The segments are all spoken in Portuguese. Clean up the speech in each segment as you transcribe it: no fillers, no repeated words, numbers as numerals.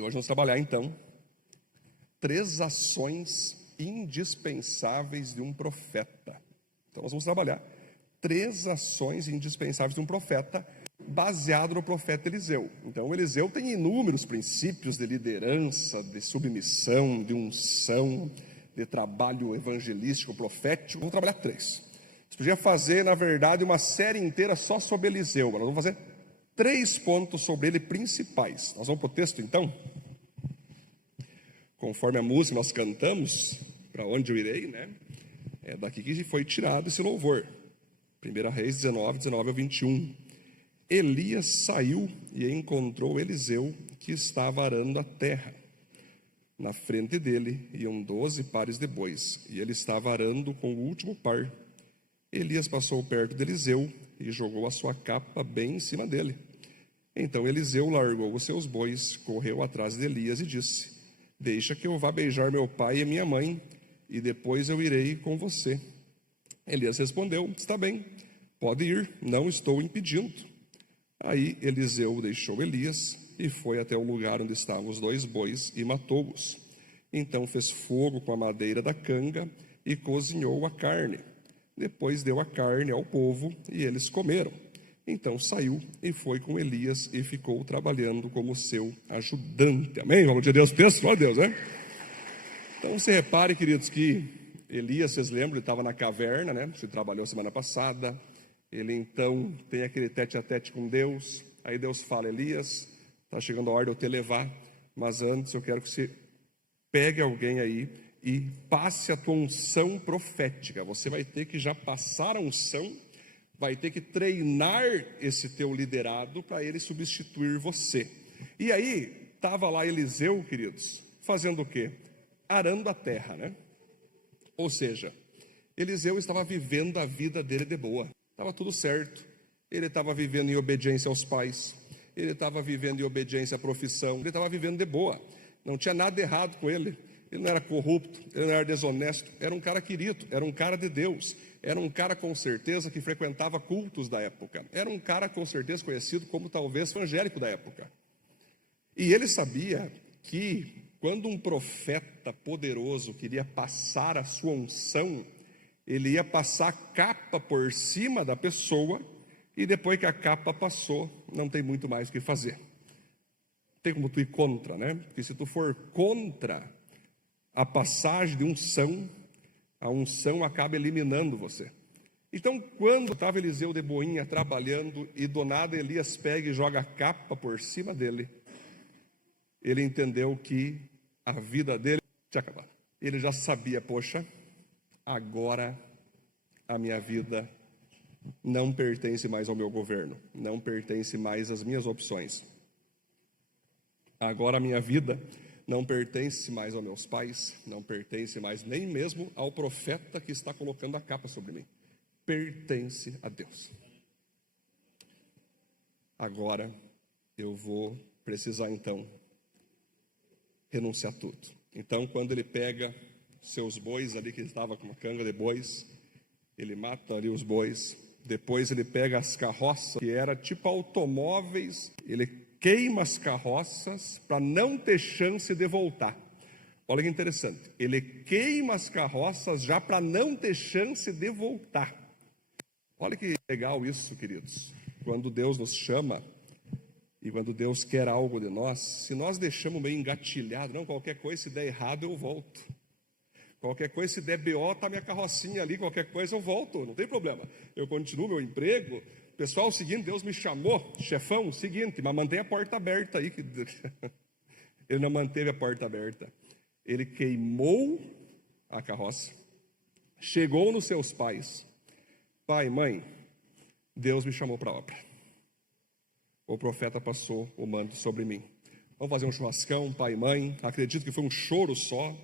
E hoje vamos trabalhar, então, 3 ações indispensáveis de um profeta. Então, nós vamos trabalhar 3 ações indispensáveis de um profeta, baseado no profeta Eliseu. Então, o Eliseu tem inúmeros princípios de liderança, de submissão, de unção, de trabalho evangelístico, profético. Vamos trabalhar 3. Você podia fazer, na verdade, uma série inteira só sobre Eliseu, mas nós vamos fazer 3 pontos sobre ele principais. Nós vamos para o texto, então? Conforme a música nós cantamos, para onde eu irei, né? É daqui que foi tirado esse louvor. 1 Reis 19 ao 21. Elias saiu e encontrou Eliseu, que estava arando a terra. Na frente dele iam 12 pares de bois, e ele estava arando com o último par. Elias passou perto de Eliseu e jogou a sua capa bem em cima dele. Então Eliseu largou os seus bois, correu atrás de Elias e disse: deixa que eu vá beijar meu pai e minha mãe, e depois eu irei com você. Elias respondeu: está bem, pode ir, não estou impedindo. Aí Eliseu deixou Elias e foi até o lugar onde estavam os 2 bois e matou-os. Então fez fogo com a madeira da canga e cozinhou a carne. Depois deu a carne ao povo e eles comeram. Então saiu e foi com Elias e ficou trabalhando como seu ajudante. Amém? Vamos de Deus, texto, glória a Deus, né? Então você repare, queridos, que Elias, vocês lembram, ele estava na caverna, né? Você trabalhou semana passada. Ele então tem aquele tete a tete com Deus. Aí Deus fala: Elias, está chegando a hora de eu te levar, mas antes eu quero que você pegue alguém aí e passe a tua unção profética. Você vai ter que já passar a unção, vai ter que treinar esse teu liderado para ele substituir você. E aí, estava lá Eliseu, queridos, fazendo o quê? Arando a terra, né? Ou seja, Eliseu estava vivendo a vida dele de boa. Estava tudo certo. Ele estava vivendo em obediência aos pais. Ele estava vivendo em obediência à profissão. Ele estava vivendo de boa. Não tinha nada errado com ele. Ele não era corrupto, ele não era desonesto. Era um cara querido, era um cara de Deus. Era um cara com certeza que frequentava cultos da época. Era um cara com certeza conhecido como talvez evangélico da época. E ele sabia que quando um profeta poderoso queria passar a sua unção, ele ia passar a capa por cima da pessoa, e depois que a capa passou, não tem muito mais o que fazer. Tem como tu ir contra, né? Porque se tu for contra a passagem de unção, a unção acaba eliminando você. Então, quando estava Eliseu de boinha trabalhando, e do nada Elias pega e joga a capa por cima dele, ele entendeu que a vida dele tinha acabado. Ele já sabia: poxa, agora a minha vida não pertence mais ao meu governo, não pertence mais às minhas opções. Agora a minha vida não pertence mais aos meus pais, não pertence mais nem mesmo ao profeta que está colocando a capa sobre mim. Pertence a Deus. Agora eu vou precisar então renunciar tudo. Então, quando ele pega seus bois ali, que ele estava com uma canga de bois, ele mata ali os bois. Depois ele pega as carroças, que era tipo automóveis, ele queima as carroças para não ter chance de voltar. Olha que interessante, ele queima as carroças já para não ter chance de voltar. Olha que legal isso, queridos. Quando Deus nos chama e quando Deus quer algo de nós, se nós deixamos meio engatilhado, não, qualquer coisa, se der errado eu volto. Qualquer coisa, se der BO, tá minha carrocinha ali, qualquer coisa eu volto, não tem problema. Eu continuo meu emprego. Pessoal, o seguinte, Deus me chamou, chefão, o seguinte, mas mantém a porta aberta aí. Ele não manteve a porta aberta. Ele queimou a carroça, chegou nos seus pais: pai, mãe, Deus me chamou para a obra. O profeta passou o manto sobre mim. Vamos fazer um churrascão, pai e mãe. Acredito que foi um choro só.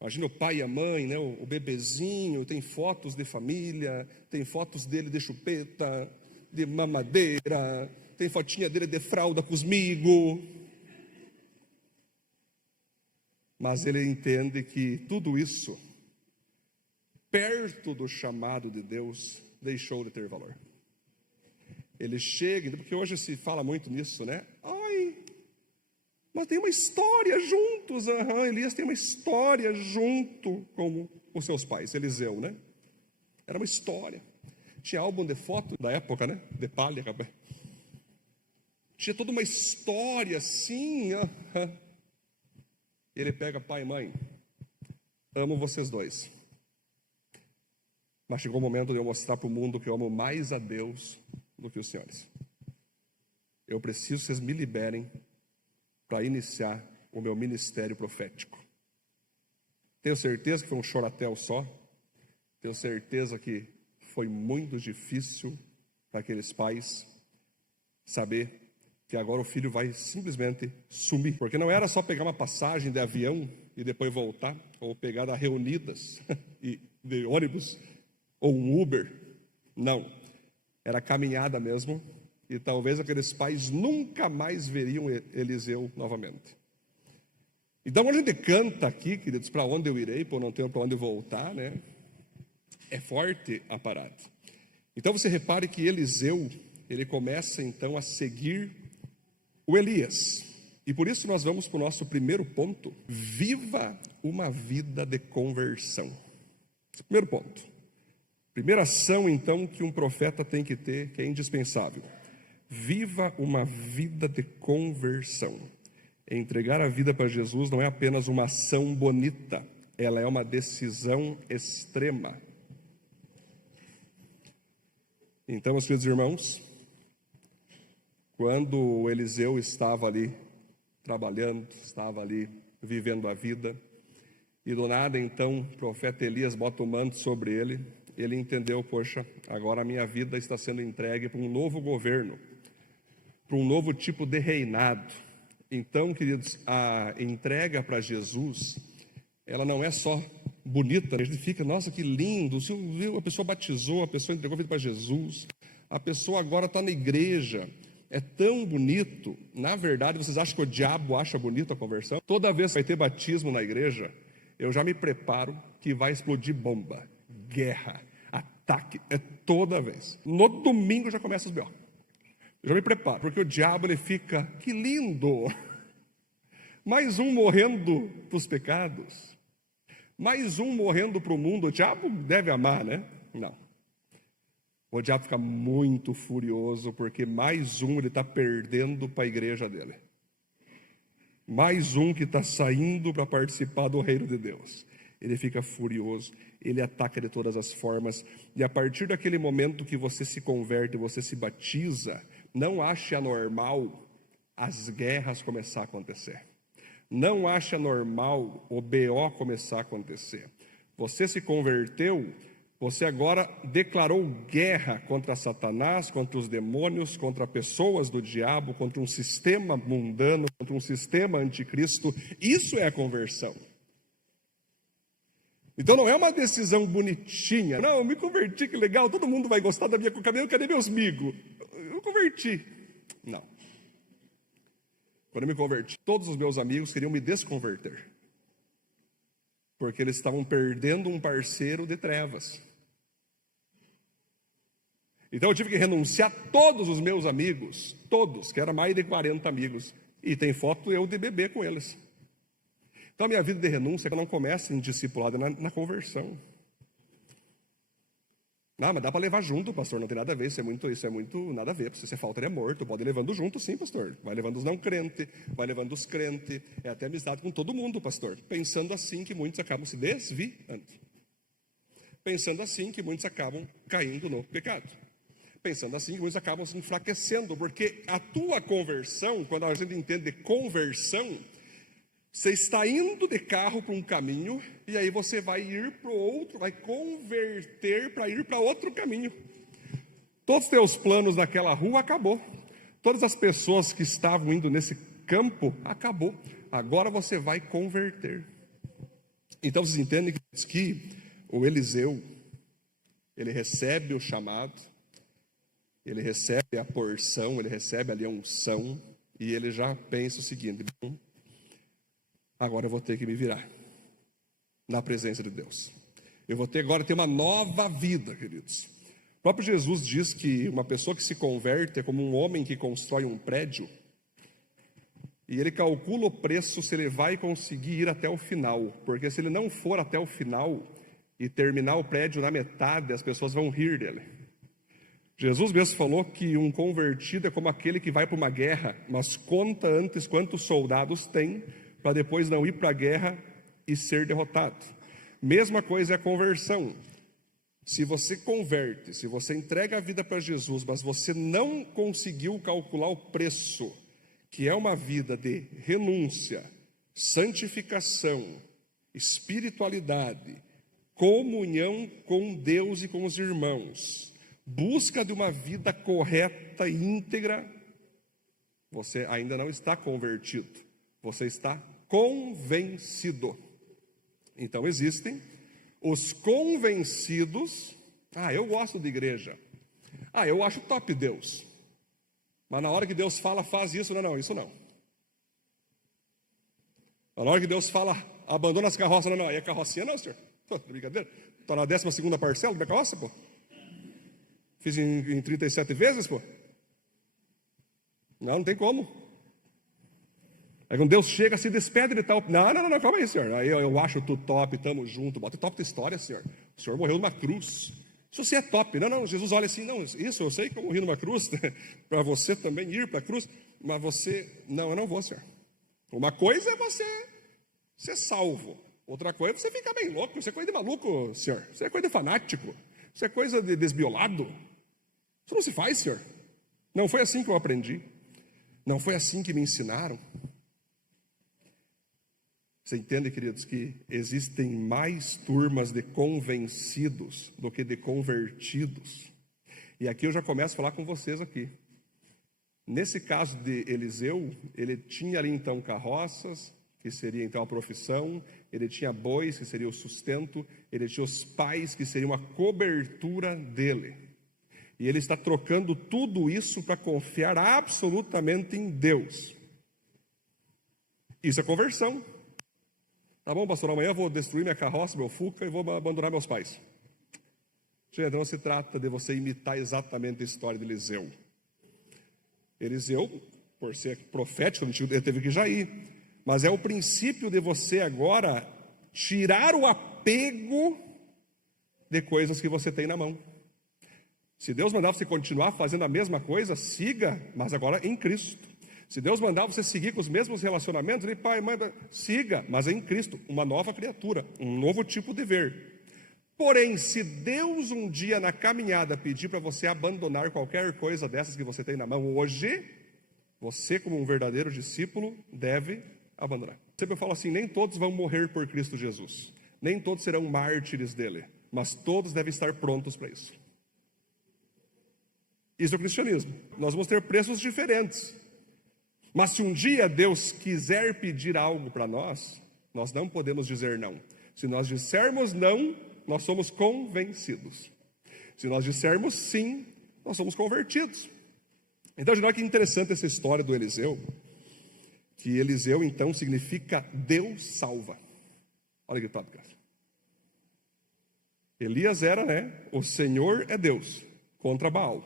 Imagina o pai e a mãe, né? O bebezinho, tem fotos de família, tem fotos dele de chupeta, de mamadeira, tem fotinha dele de fralda comigo. Mas ele entende que tudo isso, perto do chamado de Deus, deixou de ter valor. Ele chega, porque hoje se fala muito nisso, né? Ai, Mas tem uma história juntos, Elias tem uma história junto com os seus pais, Eliseu, né? Era uma história. Tinha álbum de foto da época, né? De palha, rapaz. Tinha toda uma história assim. Ele pega, pai e mãe, amo vocês dois. Mas chegou o momento de eu mostrar para o mundo que eu amo mais a Deus do que os senhores. Eu preciso que vocês me liberem para iniciar o meu ministério profético. Tenho certeza que foi um choratel só. Tenho certeza que foi muito difícil para aqueles pais saber que agora o filho vai simplesmente sumir. Porque não era só pegar uma passagem de avião e depois voltar, ou pegar da Reunidas e de ônibus, ou um Uber. Não. Era caminhada mesmo. E talvez aqueles pais nunca mais veriam Eliseu novamente. Então, quando a gente canta aqui, queridos, para onde eu irei, por não ter para onde voltar, né? É forte a parada. Então, você repare que Eliseu, ele começa então a seguir o Elias. E por isso nós vamos para o nosso primeiro ponto. Viva uma vida de conversão. Esse é o primeiro ponto. Primeira ação, então, que um profeta tem que ter, que é indispensável. Viva uma vida de conversão. Entregar a vida para Jesus não é apenas uma ação bonita, ela é uma decisão extrema. Então, meus queridos irmãos, quando Eliseu estava ali trabalhando, estava ali vivendo a vida, e do nada, então, o profeta Elias bota o manto sobre ele, ele entendeu, poxa, agora a minha vida está sendo entregue para um novo governo, para um novo tipo de reinado. Então, queridos, a entrega para Jesus, ela não é só bonita, a gente fica, nossa, que lindo, a pessoa batizou, a pessoa entregou a vida para Jesus, a pessoa agora está na igreja, é tão bonito. Na verdade, vocês acham que o diabo acha bonito a conversão? Toda vez que vai ter batismo na igreja, eu já me preparo que vai explodir bomba, guerra, ataque, é toda vez. No domingo já começa os B.O. Eu já me preparo, porque o diabo ele fica, que lindo, mais um morrendo para os pecados, mais um morrendo para o mundo. O diabo deve amar, né? Não. O diabo fica muito furioso, porque mais um ele está perdendo para a igreja dele. Mais um que está saindo para participar do reino de Deus. Ele fica furioso, ele ataca de todas as formas. E a partir daquele momento que você se converte, você se batiza, não ache anormal as guerras começar a acontecer. Não ache anormal o BO começar a acontecer. Você se converteu, você agora declarou guerra contra Satanás, contra os demônios, contra pessoas do diabo, contra um sistema mundano, contra um sistema anticristo. Isso é a conversão. Então não é uma decisão bonitinha. Não, eu me converti, que legal, todo mundo vai gostar da minha caminhada, cadê meus amigos? Eu converti. Não. Quando eu me converti, todos os meus amigos queriam me desconverter. Porque eles estavam perdendo um parceiro de trevas. Então eu tive que renunciar a todos os meus amigos, todos, que eram mais de 40 amigos. E tem foto eu de bebê com eles. Então a minha vida de renúncia não começa em discipulado, na conversão. Não, mas dá para levar junto, pastor, não tem nada a ver, isso é muito nada a ver. Se você falta, ele é morto, pode ir levando junto sim, pastor. Vai levando os não crentes, vai levando os crentes, é até amizade com todo mundo, pastor. Pensando assim que muitos acabam se desviando. Pensando assim que muitos acabam caindo no pecado. Pensando assim que muitos acabam se enfraquecendo, porque a tua conversão, quando a gente entende conversão, você está indo de carro para um caminho e aí você vai ir para o outro, vai converter para ir para outro caminho. Todos os teus planos naquela rua acabou. Todas as pessoas que estavam indo nesse campo, acabou. Agora você vai converter. Então vocês entendem que o Eliseu, ele recebe o chamado, ele recebe a porção, ele recebe ali a unção e ele já pensa o seguinte: bom, agora eu vou ter que me virar na presença de Deus. Eu vou ter agora uma nova vida, queridos. O próprio Jesus diz que uma pessoa que se converte é como um homem que constrói um prédio. e ele calcula o preço se ele vai conseguir ir até o final, porque se ele não for até o final e terminar o prédio na metade, as pessoas vão rir dele. Jesus mesmo falou que um convertido é como aquele que vai para uma guerra, mas conta antes quantos soldados tem, para depois não ir para a guerra e ser derrotado. Mesma coisa é a conversão. Se você converte, se você entrega a vida para Jesus, mas você não conseguiu calcular o preço, que é uma vida de renúncia, santificação, espiritualidade, comunhão com Deus e com os irmãos, busca de uma vida correta e íntegra, você ainda não está convertido, você está convencido. Então existem os convencidos. Eu gosto de igreja. Eu acho top Deus. Mas na hora que Deus fala, faz isso, não, isso não. Na hora que Deus fala, abandona as carroças, não, aí é carrocinha não, senhor. Brincadeira. Estou na 12ª parcela da minha carroça, pô. Fiz em 37 vezes, pô. Não tem como. Aí quando Deus chega, se despede de tal. Não, calma aí, senhor. Aí eu acho tu top, tamo junto. Bota o top da história, senhor. O senhor morreu numa cruz. Isso você é top. Não, Jesus olha assim, não, isso eu sei que eu morri numa cruz, para você também ir para a cruz, mas você, não, eu não vou, senhor. Uma coisa é você ser salvo, outra coisa é você ficar bem louco, isso é coisa de maluco, senhor. Isso é coisa de fanático, isso é coisa de desbiolado. Isso não se faz, senhor. Não foi assim que eu aprendi, não foi assim que me ensinaram. Você entende, queridos, que existem mais turmas de convencidos do que de convertidos? E aqui eu já começo a falar com vocês aqui. Nesse caso de Eliseu, ele tinha ali então carroças, que seria então a profissão, ele tinha bois, que seria o sustento, ele tinha os pais, que seriam a cobertura dele. E ele está trocando tudo isso para confiar absolutamente em Deus. Isso é conversão. Tá bom, pastor, amanhã eu vou destruir minha carroça, meu Fuca, e vou abandonar meus pais. Gente, não se trata de você imitar exatamente a história de Eliseu. Eliseu, por ser profético, ele teve que já ir. Mas é o princípio de você agora tirar o apego de coisas que você tem na mão. Se Deus mandar você continuar fazendo a mesma coisa, siga, mas agora em Cristo. Se Deus mandar você seguir com os mesmos relacionamentos, ele, pai, manda, siga, mas é em Cristo, uma nova criatura, um novo tipo de ver. Porém, se Deus um dia na caminhada pedir para você abandonar qualquer coisa dessas que você tem na mão hoje, você, como um verdadeiro discípulo, deve abandonar. Sempre eu falo assim, nem todos vão morrer por Cristo Jesus, nem todos serão mártires dele, mas todos devem estar prontos para isso. Isso é o cristianismo. Nós vamos ter preços diferentes. Mas se um dia Deus quiser pedir algo para nós, nós não podemos dizer não. Se nós dissermos não, nós somos convencidos. Se nós dissermos sim, nós somos convertidos. Então, olha que interessante essa história do Eliseu, que Eliseu então significa Deus salva. Olha que top, cara. Elias era, o Senhor é Deus, contra Baal.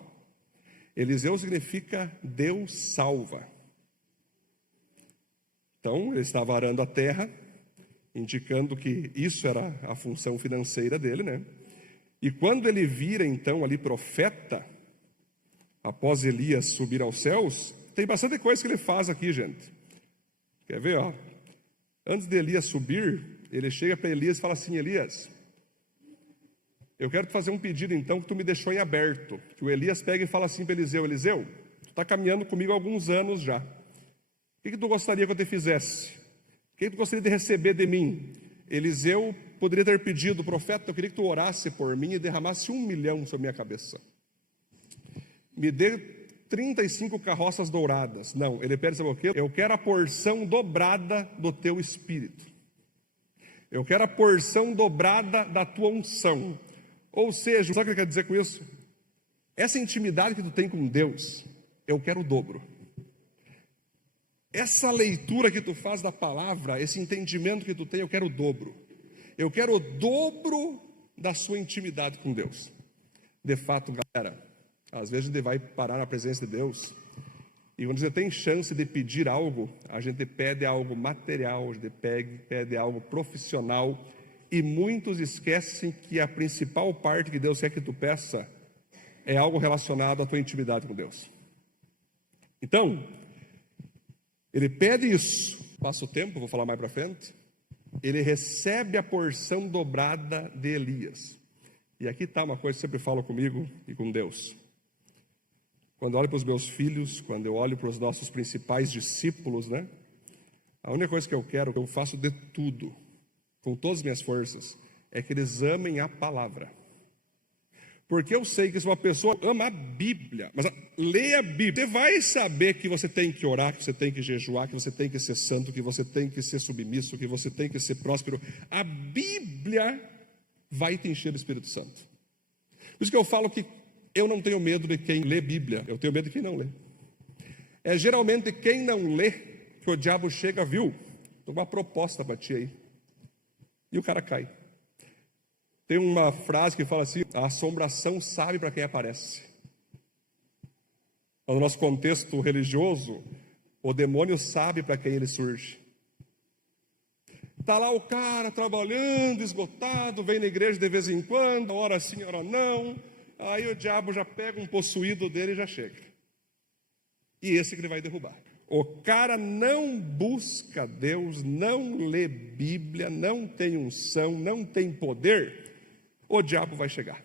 Eliseu significa Deus salva. Então, ele estava arando a terra, indicando que isso era a função financeira dele, E quando ele vira, então, ali profeta, após Elias subir aos céus, tem bastante coisa que ele faz aqui, gente. Quer ver, Antes de Elias subir, ele chega para Elias e fala assim, Elias, eu quero te fazer um pedido, então, que tu me deixou em aberto. Que o Elias pega e fala assim para Eliseu, Eliseu, tu está caminhando comigo há alguns anos já. O que tu gostaria que eu te fizesse? O que tu gostaria de receber de mim? Eliseu poderia ter pedido, profeta, eu queria que tu orasse por mim e derramasse 1 milhão sobre minha cabeça. Me dê 35 carroças douradas. Não, ele pede, sabe o quê? Eu quero a porção dobrada do teu espírito. Eu quero a porção dobrada da tua unção. Ou seja, sabe o que ele quer dizer com isso? Essa intimidade que tu tem com Deus, eu quero o dobro. Essa leitura que tu faz da palavra, esse entendimento que tu tem, eu quero o dobro. Eu quero o dobro da sua intimidade com Deus. De fato, galera, às vezes a gente vai parar na presença de Deus E quando você tem chance de pedir algo, a gente pede algo material, a gente pede algo profissional, e muitos esquecem que a principal parte que Deus quer que tu peça é algo relacionado à tua intimidade com Deus. Então, ele pede isso, passa o tempo, vou falar mais para frente, ele recebe a porção dobrada de Elias. E aqui está uma coisa que sempre falo comigo e com Deus. Quando eu olho para os meus filhos, quando eu olho para os nossos principais discípulos, né? A única coisa que eu quero, que eu faço de tudo, com todas as minhas forças, é que eles amem a palavra. Porque eu sei que se uma pessoa ama a Bíblia, mas lê a Bíblia, você vai saber que você tem que orar, que você tem que jejuar, que você tem que ser santo, que você tem que ser submisso, que você tem que ser próspero. A Bíblia vai te encher do Espírito Santo. Por isso que eu falo que eu não tenho medo de quem lê Bíblia, eu tenho medo de quem não lê. É geralmente quem não lê que o diabo chega, viu? Tem uma proposta para ti aí. E o cara cai. Tem uma frase que fala assim: a assombração sabe para quem aparece. No nosso contexto religioso, o demônio sabe para quem ele surge. Está lá o cara trabalhando, esgotado, vem na igreja de vez em quando, ora sim, ora não. Aí o diabo já pega um possuído dele e já chega. E esse que ele vai derrubar. O cara não busca Deus, não lê Bíblia, não tem unção, não tem poder, o diabo vai chegar.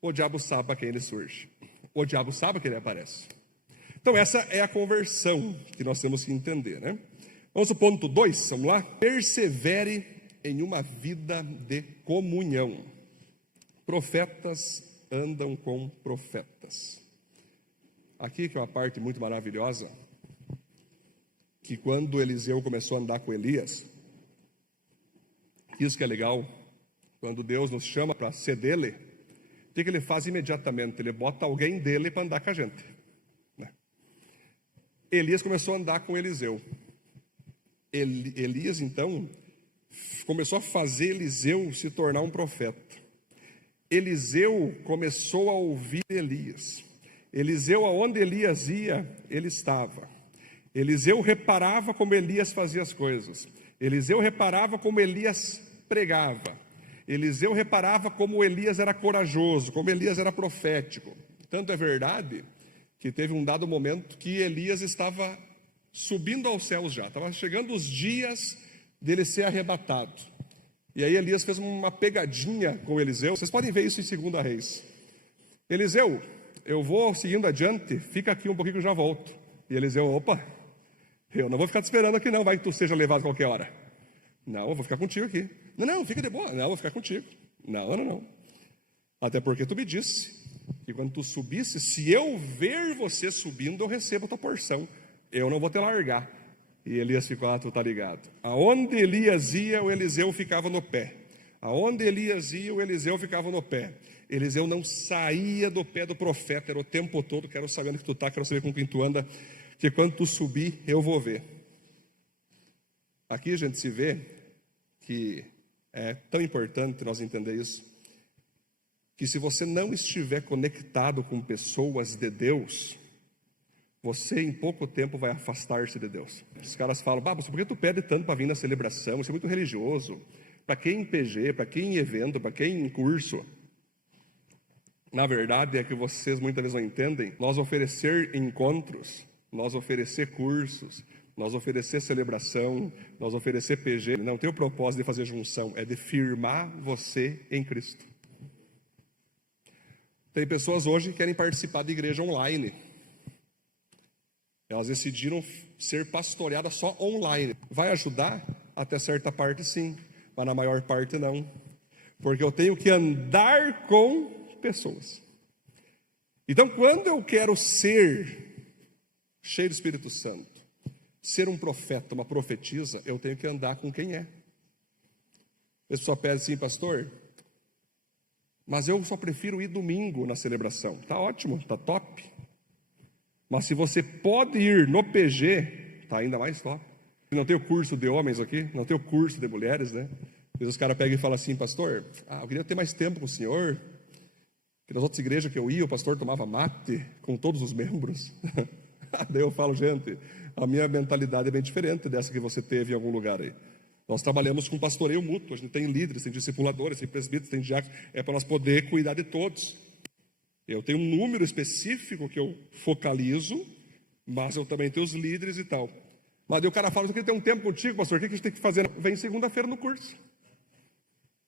O diabo sabe para quem ele surge. O diabo sabe que ele aparece. Então essa é a conversão que nós temos que entender, né? Vamos ao ponto 2, vamos lá? Persevere em uma vida de comunhão. Profetas andam com profetas. Aqui que é uma parte muito maravilhosa, que quando Eliseu começou a andar com Elias, isso que é legal, quando Deus nos chama para ser dele, o que ele faz imediatamente? Ele bota alguém dele para andar com a gente, né? Elias começou a andar com Eliseu. Elias, então, começou a fazer Eliseu se tornar um profeta. Eliseu começou a ouvir Elias. Eliseu, aonde Elias ia, ele estava. Eliseu reparava como Elias fazia as coisas. Eliseu reparava como Elias pregava. Eliseu reparava como Elias era corajoso, como Elias era profético. Tanto é verdade que teve um dado momento que Elias estava subindo aos céus já. Estava chegando os dias dele ser arrebatado. E aí Elias fez uma pegadinha com Eliseu. Vocês podem ver isso em 2 Reis. Eliseu, eu vou seguindo adiante, fica aqui um pouquinho que eu já volto. E Eliseu, opa, eu não vou ficar te esperando aqui não, vai que tu seja levado qualquer hora. Não, eu vou ficar contigo aqui. Não, fica de boa. Não, eu vou ficar contigo. Não. Até porque tu me disse que quando tu subisse, se eu ver você subindo, eu recebo a tua porção. Eu não vou te largar. E Elias ficou, tu tá ligado. Aonde Elias ia, o Eliseu ficava no pé. Aonde Elias ia, o Eliseu ficava no pé. Eliseu não saía do pé do profeta, era o tempo todo, quero saber onde que tu tá, quero saber com quem tu anda, que quando tu subir, eu vou ver. Aqui a gente se vê que é tão importante nós entender isso, que se você não estiver conectado com pessoas de Deus, você em pouco tempo vai afastar-se de Deus. Os caras falam, mas por que tu pede tanto para vir na celebração? Isso é muito religioso. Para quem em PG, para quem em evento, para quem em curso? Na verdade é que vocês muitas vezes não entendem. Nós oferecer encontros, nós oferecer cursos, nós oferecer celebração, nós oferecer PG, não tem o propósito de fazer junção, é de firmar você em Cristo. Tem pessoas hoje que querem participar de igreja online. Elas decidiram ser pastoreadas só online. Vai ajudar? Até certa parte sim, mas na maior parte não. Porque eu tenho que andar com pessoas. Então, quando eu quero ser cheio do Espírito Santo, ser um profeta, uma profetisa, eu tenho que andar com quem é. A pessoa pede assim, pastor, mas eu só prefiro ir domingo na celebração. Tá ótimo, tá top. Mas se você pode ir no PG, tá ainda mais top. Não tem o curso de homens aqui, não tem o curso de mulheres, né? Às vezes os caras pegam e falam assim, pastor, eu queria ter mais tempo com o senhor. Que nas outras igrejas que eu ia, o pastor tomava mate com todos os membros. Daí eu falo, gente, a minha mentalidade é bem diferente dessa que você teve em algum lugar aí. Nós trabalhamos com pastoreio mútuo, a gente tem líderes, tem discipuladores, tem presbíteros, tem diáconos, é para nós poder cuidar de todos. Eu tenho um número específico que eu focalizo, mas eu também tenho os líderes e tal. Mas daí o cara fala, eu queria ter um tempo contigo, pastor, o que a gente tem que fazer? Vem segunda-feira no curso.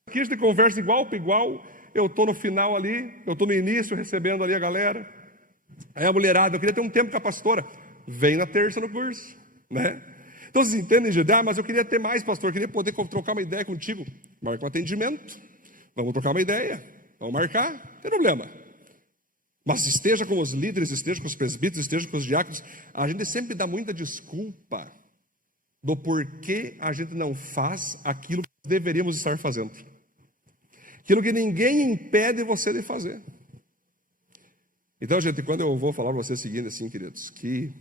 Aqui a gente conversa igual para igual, eu estou no final ali, eu estou no início recebendo ali a galera. Aí a mulherada, eu queria ter um tempo com a pastora. Vem na terça no curso, né? Então vocês entendem, Judá? Mas eu queria ter mais, pastor, eu queria poder trocar uma ideia contigo. Marca um atendimento, vamos trocar uma ideia, vamos marcar, não tem problema. Mas esteja com os líderes, esteja com os presbíteros, esteja com os diáconos. A gente sempre dá muita desculpa do porquê a gente não faz aquilo que deveríamos estar fazendo. Aquilo que ninguém impede você de fazer. Então, gente, quando eu vou falar para vocês o seguinte, assim, queridos, que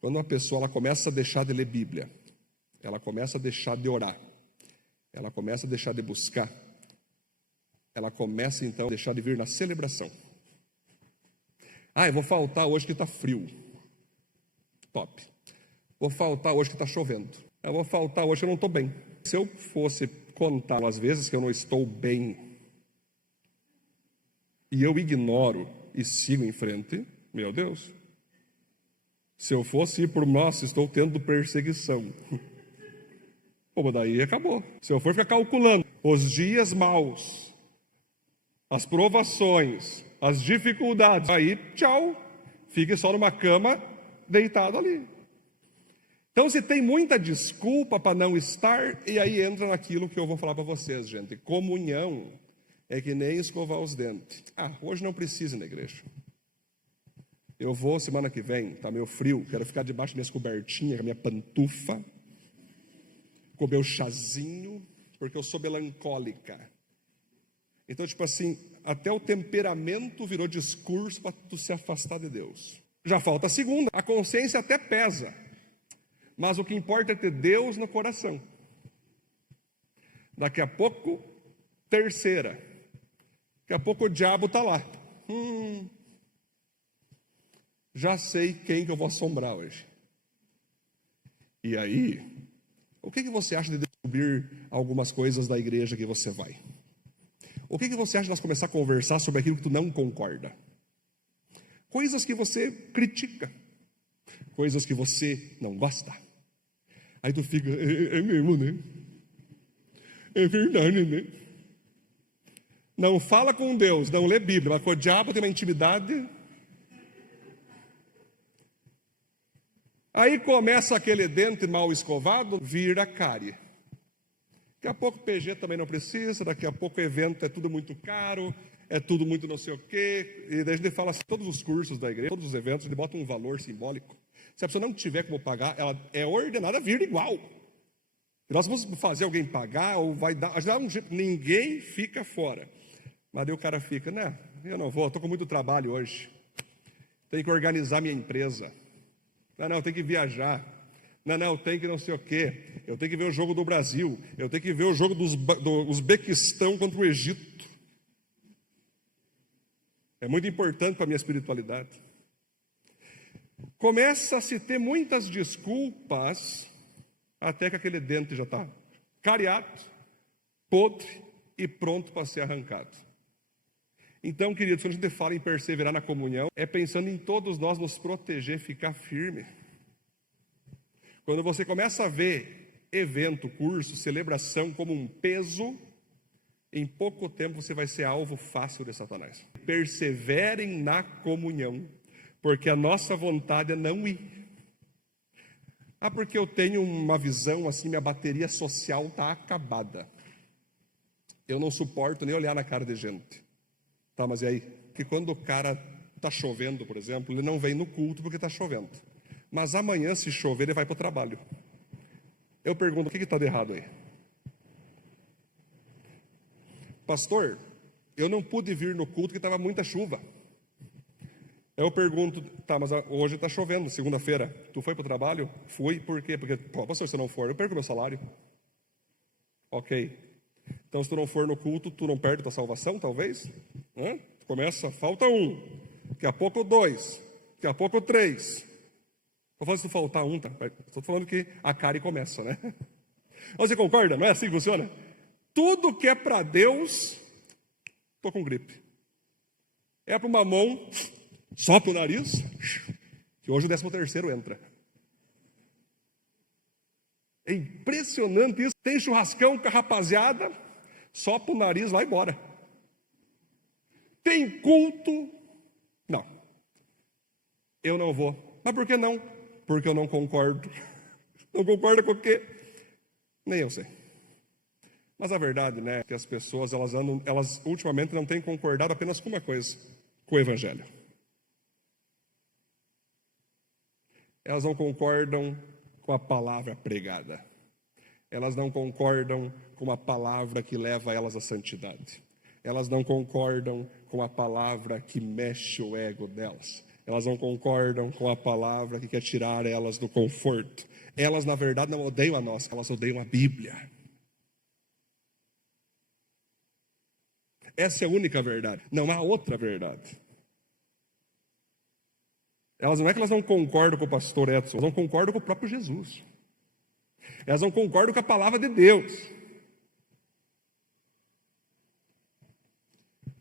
quando uma pessoa ela começa a deixar de ler Bíblia, ela começa a deixar de orar, ela começa a deixar de buscar, ela começa então a deixar de vir na celebração. Eu vou faltar hoje que está frio. Top. Vou faltar hoje que está chovendo. Eu vou faltar hoje que eu não estou bem. Se eu fosse contar as vezes que eu não estou bem e eu ignoro e sigo em frente, meu Deus. Se eu fosse ir por, nossa, estou tendo perseguição. Pô, daí acabou. Se eu for ficar calculando os dias maus, as provações, as dificuldades, aí tchau, fique só numa cama, deitado ali. Então se tem muita desculpa para não estar, e aí entra naquilo que eu vou falar para vocês, gente. Comunhão é que nem escovar os dentes. Hoje não precisa ir na igreja. Eu vou semana que vem, tá meio frio, quero ficar debaixo das minhas cobertinhas, com a minha pantufa, com o meu chazinho, porque eu sou melancólica. Então, tipo assim, até o temperamento virou discurso para tu se afastar de Deus. Já falta a segunda, a consciência até pesa, mas o que importa é ter Deus no coração. Daqui a pouco, terceira, daqui a pouco o diabo está lá. Já sei quem que eu vou assombrar hoje. E aí, o que você acha de descobrir algumas coisas da igreja que você vai? O que você acha de nós começar a conversar sobre aquilo que tu não concorda? Coisas que você critica, coisas que você não gosta. Aí tu fica, é mesmo, né? É verdade, né? Não fala com Deus, não lê Bíblia, mas com o diabo tem uma intimidade. Aí começa aquele dente mal escovado, vira cárie. Daqui a pouco o PG também não precisa, daqui a pouco o evento é tudo muito caro, é tudo muito não sei o quê. E daí a gente fala assim, todos os cursos da igreja, todos os eventos, ele bota um valor simbólico. Se a pessoa não tiver como pagar, ela é ordenada a vir igual. E nós vamos fazer alguém pagar, ou vai dar um jeito, ninguém fica fora. Mas daí o cara fica, eu não vou, estou com muito trabalho hoje. Tenho que organizar minha empresa. Não, tem que viajar. Não, tem que não sei o quê. Eu tenho que ver o jogo do Brasil. Eu tenho que ver o jogo do Uzbequistão contra o Egito. É muito importante para a minha espiritualidade. Começa a se ter muitas desculpas, até que aquele dente já está cariado, podre e pronto para ser arrancado. Então, queridos, quando a gente fala em perseverar na comunhão, é pensando em todos nós nos proteger, ficar firme. Quando você começa a ver evento, curso, celebração como um peso, em pouco tempo você vai ser alvo fácil de Satanás. Perseverem na comunhão, porque a nossa vontade é não ir. Porque eu tenho uma visão assim, minha bateria social está acabada. Eu não suporto nem olhar na cara de gente. Tá, mas e aí? Que quando o cara está chovendo, por exemplo, ele não vem no culto porque está chovendo. Mas amanhã, se chover, ele vai para o trabalho. Eu pergunto, o que está de errado aí? Pastor, eu não pude vir no culto porque estava muita chuva. Eu pergunto, tá, mas hoje está chovendo, segunda-feira. Tu foi para o trabalho? Fui, por quê? Porque, pastor, se eu não for, eu perco meu salário. Ok. Então, se tu não for no culto, tu não perde tua salvação, talvez? Começa, falta um, daqui a pouco dois, daqui a pouco três. Estou falando se faltar um, tá? Estou falando que a cárie começa, né? Você concorda? Não é assim que funciona? Tudo que é para Deus, estou com gripe. É para uma mão, sopra o nariz, que hoje o 13º entra. É impressionante isso. Tem churrascão com a rapaziada, sopra o nariz lá e bora. Tem culto, não. Eu não vou. Mas por que não? Porque eu não concordo. Não concorda com o quê? Nem eu sei. Mas a verdade, né, é que as pessoas, elas ultimamente não têm concordado apenas com uma coisa, com o Evangelho. Elas não concordam com a palavra pregada. Elas não concordam com a palavra que leva elas à santidade. Elas não concordam com a palavra que mexe o ego delas. Elas não concordam com a palavra que quer tirar elas do conforto. Elas, na verdade, não odeiam a nós, elas odeiam a Bíblia. Essa é a única verdade. Não há outra verdade. Não é que elas não concordam com o pastor Edson, elas não concordam com o próprio Jesus. Elas não concordam com a palavra de Deus.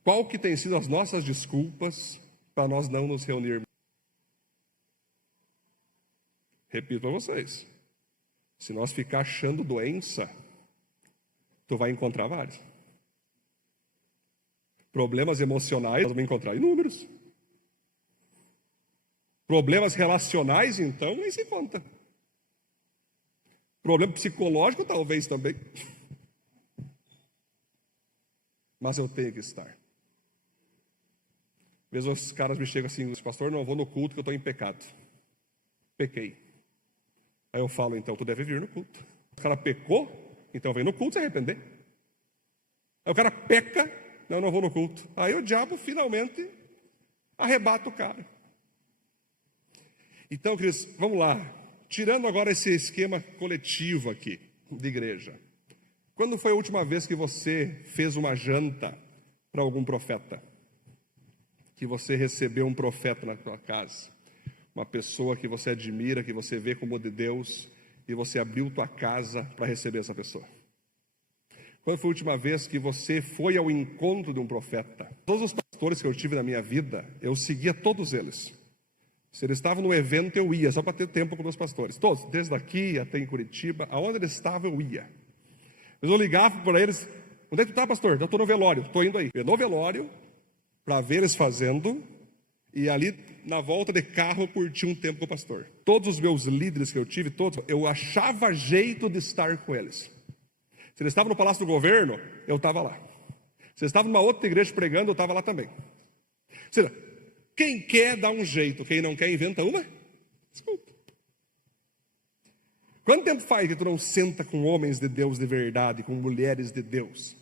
Qual que tem sido as nossas desculpas para nós não nos reunirmos? Repito a vocês. Se nós ficar achando doença, tu vai encontrar vários. Problemas emocionais, nós vamos encontrar inúmeros. Problemas relacionais, então, nem se conta. Problema psicológico, talvez também. Mas eu tenho que estar. Às vezes os caras me chegam assim, pastor, não vou no culto que eu estou em pecado. Pequei. Aí eu falo, então, tu deve vir no culto. O cara pecou, então vem no culto se arrepender. Aí o cara peca, não vou no culto. Aí o diabo finalmente arrebata o cara. Então, queridos, vamos lá. Tirando agora esse esquema coletivo aqui, de igreja. Quando foi a última vez que você fez uma janta para algum profeta? Que você recebeu um profeta na sua casa? Uma pessoa que você admira, que você vê como de Deus, e você abriu tua casa para receber essa pessoa? Quando foi a última vez que você foi ao encontro de um profeta? Todos os pastores que eu tive na minha vida, eu seguia todos eles. Se eles estavam no evento, eu ia, só para ter tempo com meus pastores. Todos, desde aqui até em Curitiba, aonde eles estavam, eu ia. Eu ligava para eles, onde é que tu está, pastor? Eu estou no velório, estou indo aí. Eu no velório, para ver eles fazendo, e ali, na volta de carro, eu curti um tempo com o pastor. Todos os meus líderes que eu tive, todos, eu achava jeito de estar com eles. Se eles estavam no Palácio do Governo, eu estava lá. Se eles estavam numa outra igreja pregando, eu estava lá também. Ou seja, quem quer dá um jeito, quem não quer inventa uma. Desculpa. Quanto tempo faz que tu não senta com homens de Deus de verdade, com mulheres de Deus?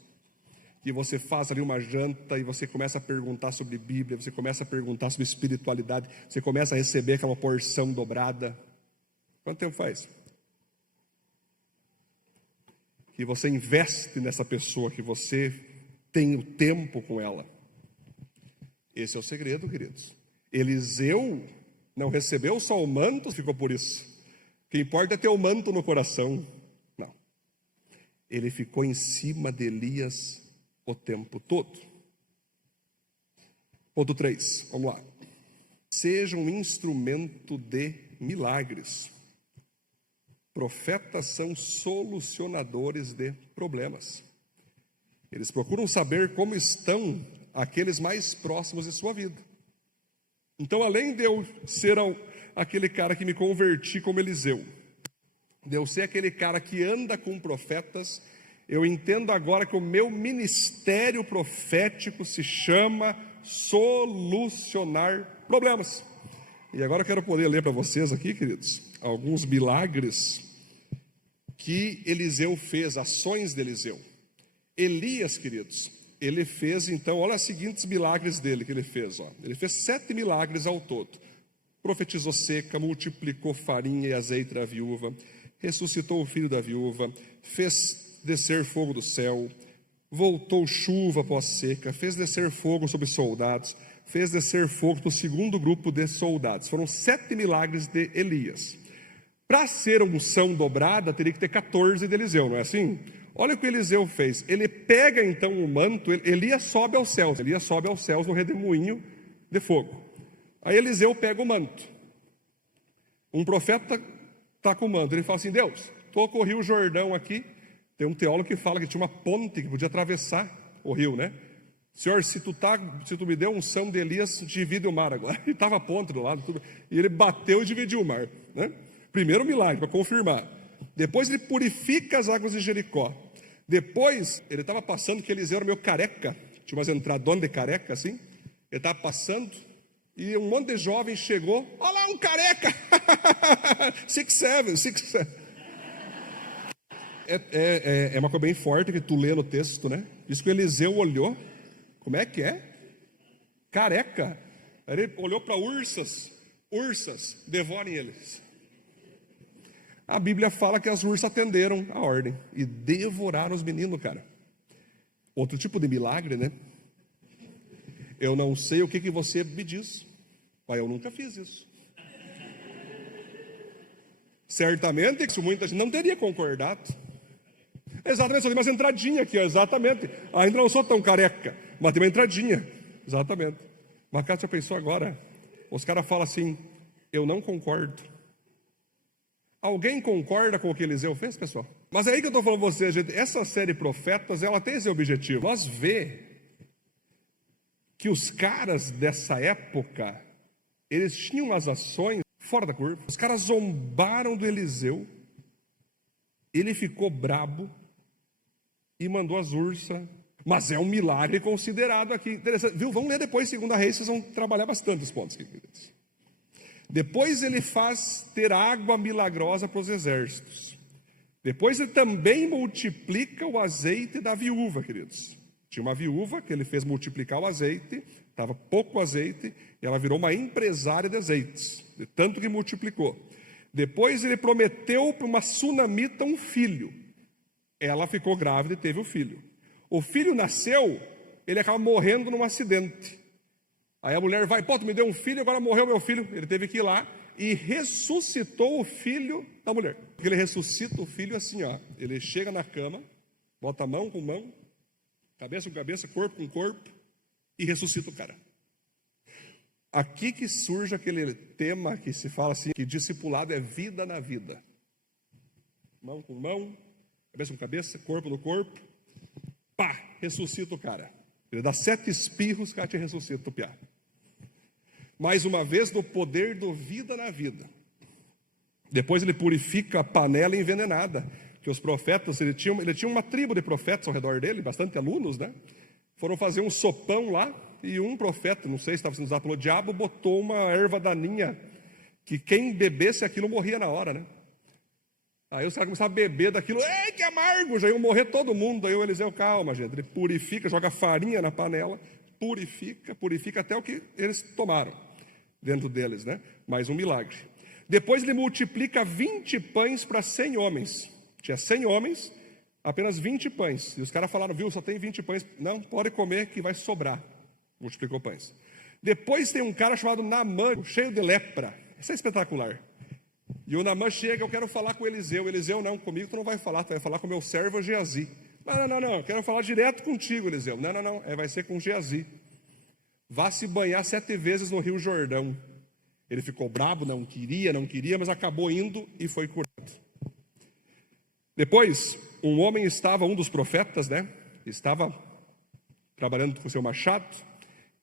Que você faz ali uma janta e você começa a perguntar sobre Bíblia, você começa a perguntar sobre espiritualidade, você começa a receber aquela porção dobrada. Quanto tempo faz? Que você investe nessa pessoa, que você tem o tempo com ela. Esse é o segredo, queridos. Eliseu não recebeu só o manto, ficou por isso. O que importa é ter o manto no coração. Não. Ele ficou em cima de Elias o tempo todo. Ponto 3, vamos lá. Seja um instrumento de milagres. Profetas são solucionadores de problemas. Eles procuram saber como estão aqueles mais próximos de sua vida. Então, além de eu ser aquele cara que me converti como Eliseu, de eu ser aquele cara que anda com profetas, eu entendo agora que o meu ministério profético se chama solucionar problemas. E agora eu quero poder ler para vocês aqui, queridos, alguns milagres que Eliseu fez, ações de Eliseu. Elias, queridos, ele fez, então, olha os seguintes milagres dele que ele fez. Ele fez 7 milagres ao todo. Profetizou seca, multiplicou farinha e azeite da viúva, ressuscitou o filho da viúva, fez descer fogo do céu, Voltou chuva após seca, fez descer fogo sobre soldados, fez descer fogo para o segundo grupo de soldados. Foram 7 milagres de Elias. Para ser unção dobrada, teria que ter 14 de Eliseu, não é assim? Olha o que Eliseu fez. Ele pega então o manto, Elias sobe aos céus no redemoinho de fogo. Aí Eliseu pega o manto. Um profeta está com o manto, ele fala assim: Deus, tu ocorreu o Jordão aqui. Tem um teólogo que fala que tinha uma ponte que podia atravessar o rio, né? Senhor, se tu me deu unção de Elias, divide o mar agora. E estava a ponte do lado, tudo. E ele bateu e dividiu o mar, né? Primeiro milagre, para confirmar. Depois ele purifica as águas de Jericó. Depois, ele estava passando, que Eliseu era meio careca, tinha umas entradonas de careca assim. Ele estava passando, e um monte de jovens chegou. Olha lá, um careca! 6'7". É uma coisa bem forte que tu lê no texto, né? Diz que o Eliseu olhou. Como é que é? Careca. Aí ele olhou para ursas, devorem eles. A Bíblia fala que as ursas atenderam a ordem e devoraram os meninos, cara. Outro tipo de milagre, né? Eu não sei o que você me diz, mas eu nunca fiz isso. Certamente que muita gente não teria concordado. Exatamente, só tem umas entradinhas aqui, ó, exatamente. Ainda não sou tão careca, mas tem uma entradinha. Exatamente. Mas cá, já pensou agora? Os caras falam assim: eu não concordo. Alguém concorda com o que Eliseu fez, pessoal? Mas é aí que eu estou falando para vocês, gente. Essa série Profetas, ela tem esse objetivo. Nós vê que os caras dessa época, eles tinham as ações fora da curva. Os caras zombaram do Eliseu. Ele ficou brabo e mandou as ursas. Mas é um milagre considerado aqui. Interessante. Viu? Vamos ler depois 2 Reis, vocês vão trabalhar bastante os pontos, queridos. Depois ele faz ter água milagrosa para os exércitos. Depois ele também multiplica o azeite da viúva, queridos. Tinha uma viúva que ele fez multiplicar o azeite, estava pouco azeite, e ela virou uma empresária de azeites, de tanto que multiplicou. Depois ele prometeu para uma sunamita um filho. Ela ficou grávida e teve o filho. O filho nasceu, ele acaba morrendo num acidente. Aí a mulher vai: pô, tu me deu um filho, agora morreu meu filho. Ele teve que ir lá e ressuscitou o filho da mulher. Porque ele ressuscita o filho assim, ó. Ele chega na cama, bota mão com mão, cabeça com cabeça, corpo com corpo, e ressuscita o cara. Aqui que surge aquele tema que se fala assim, que discipulado é vida na vida. Mão com mão, cabeça com cabeça, corpo no corpo, pá, ressuscita o cara. Ele dá 7 espirros, o cara te ressuscita o piá. Mais uma vez, do poder do vida na vida. Depois ele purifica a panela envenenada, que os profetas, ele tinha uma tribo de profetas ao redor dele, bastante alunos, né? Foram fazer um sopão lá, e um profeta, não sei se estava sendo usado pelo diabo, botou uma erva daninha, que quem bebesse aquilo morria na hora, né? Aí os caras começaram a beber daquilo. Ei, que amargo, já iam morrer todo mundo. Aí o Eliseu: calma, gente. Ele purifica, joga farinha na panela, purifica até o que eles tomaram dentro deles, né? Mais um milagre. Depois ele multiplica 20 pães para 100 homens. Tinha 100 homens, apenas 20 pães. E os caras falaram: viu, só tem 20 pães. Não, pode comer que vai sobrar. Multiplicou pães. Depois tem um cara chamado Naamã, cheio de lepra. Isso é espetacular. E o Naamã chega: eu quero falar com o Eliseu. O Eliseu: não, comigo tu não vai falar, tu vai falar com o meu servo Geazi. Não, eu quero falar direto contigo, Eliseu. Não, vai ser com Geazi. Vá se banhar 7 vezes no Rio Jordão. Ele ficou brabo, não queria, mas acabou indo e foi curado. Depois, um dos profetas, né? Estava trabalhando com seu machado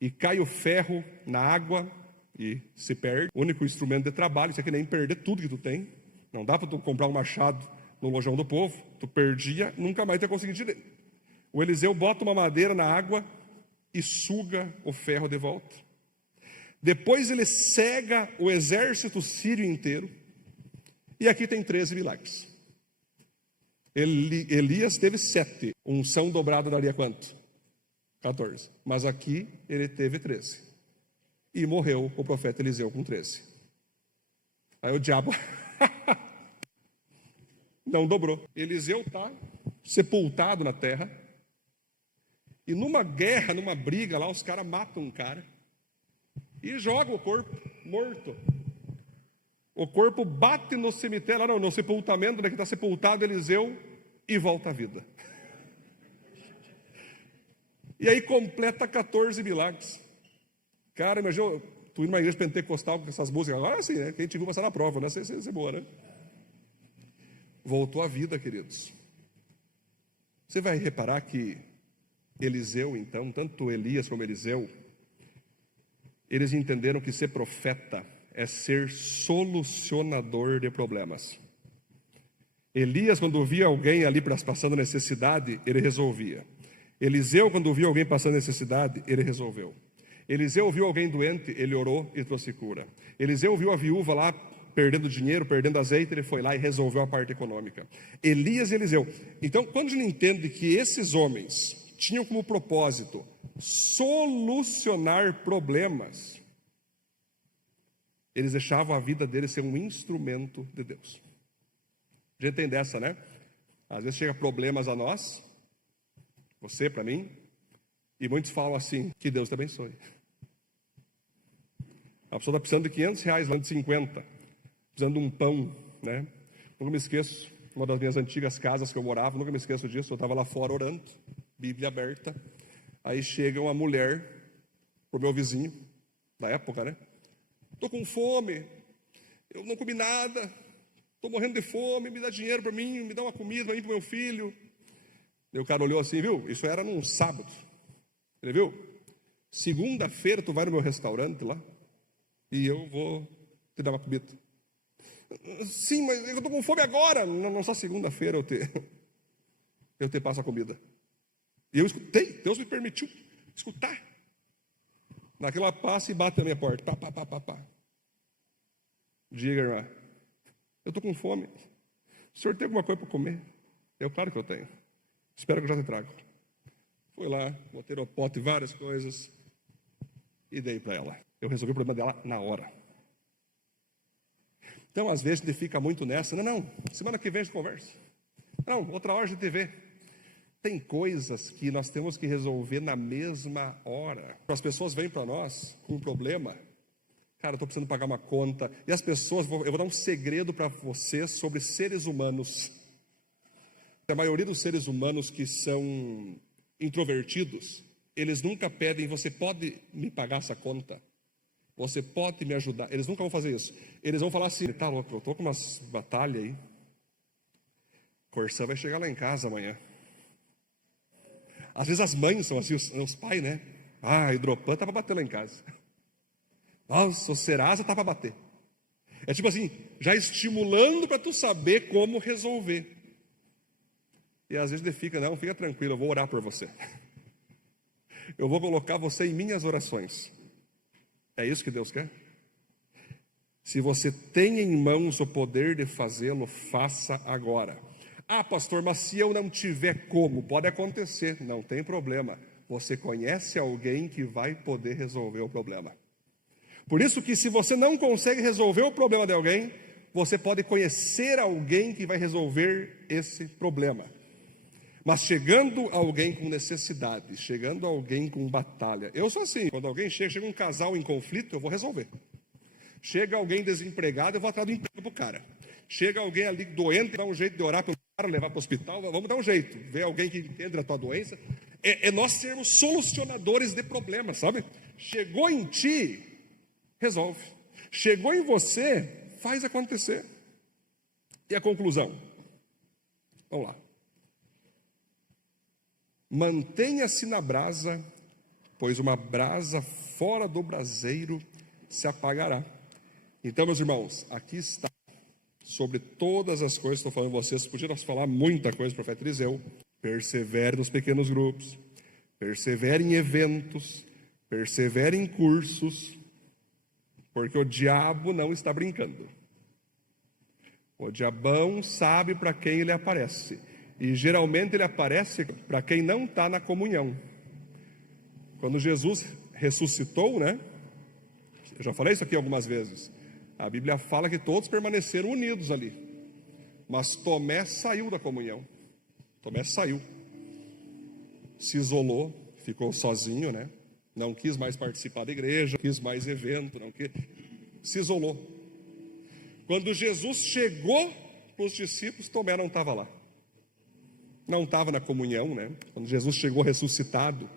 e cai o ferro na água e se perde. O único instrumento de trabalho, isso aqui nem perder tudo que tu tem. Não dá para tu comprar um machado no lojão do povo. Tu perdia, nunca mais tu ia conseguir tirar. O Eliseu bota uma madeira na água e suga o ferro de volta. Depois ele cega o exército sírio inteiro. E aqui tem 13 milagres. Elias teve 7. Unção dobrada daria quanto? 14. Mas aqui ele teve 13. E morreu o profeta Eliseu com 13. Aí o diabo não dobrou. Eliseu está sepultado na terra. E numa guerra, numa briga lá, os caras matam um cara e jogam o corpo morto. O corpo bate no cemitério, não, no sepultamento, né, que está sepultado Eliseu, e volta à vida. E aí completa 14 milagres. Cara, imagina, tu ir numa igreja pentecostal com essas músicas, agora sim, né? Quem te viu passar na prova, né? Isso é boa, né? Voltou à vida, queridos. Você vai reparar que Eliseu, então, tanto Elias como Eliseu, eles entenderam que ser profeta é ser solucionador de problemas. Elias, quando via alguém ali passando necessidade, ele resolvia. Eliseu, quando via alguém passando necessidade, ele resolveu. Eliseu viu alguém doente, ele orou e trouxe cura. Eliseu viu a viúva lá perdendo dinheiro, perdendo azeite, ele foi lá e resolveu a parte econômica. Elias e Eliseu. Então, quando a gente entende que esses homens tinham como propósito solucionar problemas, eles deixavam a vida deles ser um instrumento de Deus. A gente tem dessa, né? Às vezes chega problemas a nós, você, para mim, e muitos falam assim, que Deus te abençoe. A pessoa está precisando de R$500, lá de 50, precisando de um pão, né? Nunca me esqueço, uma das minhas antigas casas que eu morava, nunca me esqueço disso, eu estava lá fora orando, Bíblia aberta, aí chega uma mulher, pro meu vizinho, da época, né? Estou com fome, eu não comi nada, estou morrendo de fome, me dá dinheiro para mim, me dá uma comida para mim, para o meu filho. E o cara olhou assim, viu? Isso era num sábado. Ele viu? Segunda-feira tu vai no meu restaurante lá e eu vou te dar uma comida. Sim, mas eu estou com fome agora. Não só segunda-feira eu te passo a comida. E eu escutei, Deus me permitiu escutar. Naquela passa e bate na minha porta. Pá. Diga, irmã, eu estou com fome. O senhor tem alguma coisa para comer? Eu, claro que eu tenho. Espero que eu já te trago. Fui lá, botei no pote várias coisas e dei para ela. Eu resolvi o problema dela na hora. Então, às vezes, a gente fica muito nessa. Não, semana que vem a gente conversa. Não, outra hora a gente vê. Tem coisas que nós temos que resolver na mesma hora. As pessoas vêm para nós com um problema. Cara, eu estou precisando pagar uma conta. E as pessoas, eu vou dar um segredo para vocês sobre seres humanos. A maioria dos seres humanos que são introvertidos, eles nunca pedem, você pode me pagar essa conta? Você pode me ajudar? Eles nunca vão fazer isso. Eles vão falar assim, tá louco, eu estou com umas batalhas aí. Corsã vai chegar lá em casa amanhã. Às vezes as mães são assim, os pais, né? Ah, a Hidropan tá para bater lá em casa. Nossa, o Serasa tá para bater. É tipo assim, já estimulando para tu saber como resolver. E às vezes ele fica, não, fica tranquilo, eu vou orar por você. Eu vou colocar você em minhas orações. É isso que Deus quer? Se você tem em mãos o poder de fazê-lo, faça agora. Ah, pastor, mas se eu não tiver como, pode acontecer, não tem problema. Você conhece alguém que vai poder resolver o problema. Por isso que se você não consegue resolver o problema de alguém, você pode conhecer alguém que vai resolver esse problema. Mas chegando alguém com necessidade, chegando alguém com batalha, eu sou assim, quando alguém chega um casal em conflito, eu vou resolver. Chega alguém desempregado, eu vou atrás do emprego para o cara. Chega alguém ali doente, dá um jeito de orar pelo cara, levar para o hospital, vamos dar um jeito. Ver alguém que entenda a tua doença. É nós sermos solucionadores de problemas, sabe? Chegou em ti, resolve. Chegou em você, faz acontecer. E a conclusão? Vamos lá. Mantenha-se na brasa, pois uma brasa fora do braseiro se apagará. Então, meus irmãos, aqui está, sobre todas as coisas que estou falando a vocês, podíamos falar muita coisa do profeta Eliseu. Persevere nos pequenos grupos, persevere em eventos, persevere em cursos, porque o diabo não está brincando. O diabão sabe para quem ele aparece. E geralmente ele aparece para quem não está na comunhão. Quando Jesus ressuscitou, né? Eu já falei isso aqui algumas vezes. A Bíblia fala que todos permaneceram unidos ali. Mas Tomé saiu da comunhão. Tomé saiu. Se isolou, ficou sozinho, né? Não quis mais participar da igreja, não quis mais evento, se isolou. Quando Jesus chegou para os discípulos, Tomé não estava lá. Não estava na comunhão, né? Quando Jesus chegou ressuscitado.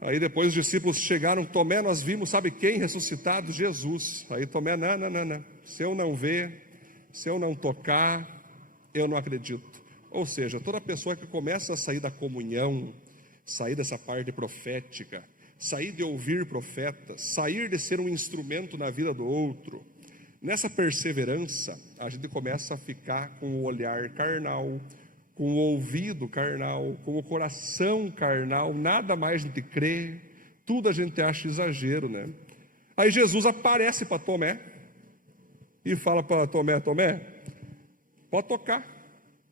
Aí depois os discípulos chegaram, Tomé, nós vimos, sabe quem ressuscitado? Jesus. Aí Tomé, não. Se eu não ver, se eu não tocar, eu não acredito. Ou seja, toda pessoa que começa a sair da comunhão, sair dessa parte profética, sair de ouvir profetas, sair de ser um instrumento na vida do outro, nessa perseverança, a gente começa a ficar com o olhar carnal, com o ouvido carnal, com o coração carnal, nada mais a gente crê, tudo a gente acha exagero, né? Aí Jesus aparece para Tomé e fala para Tomé, pode tocar,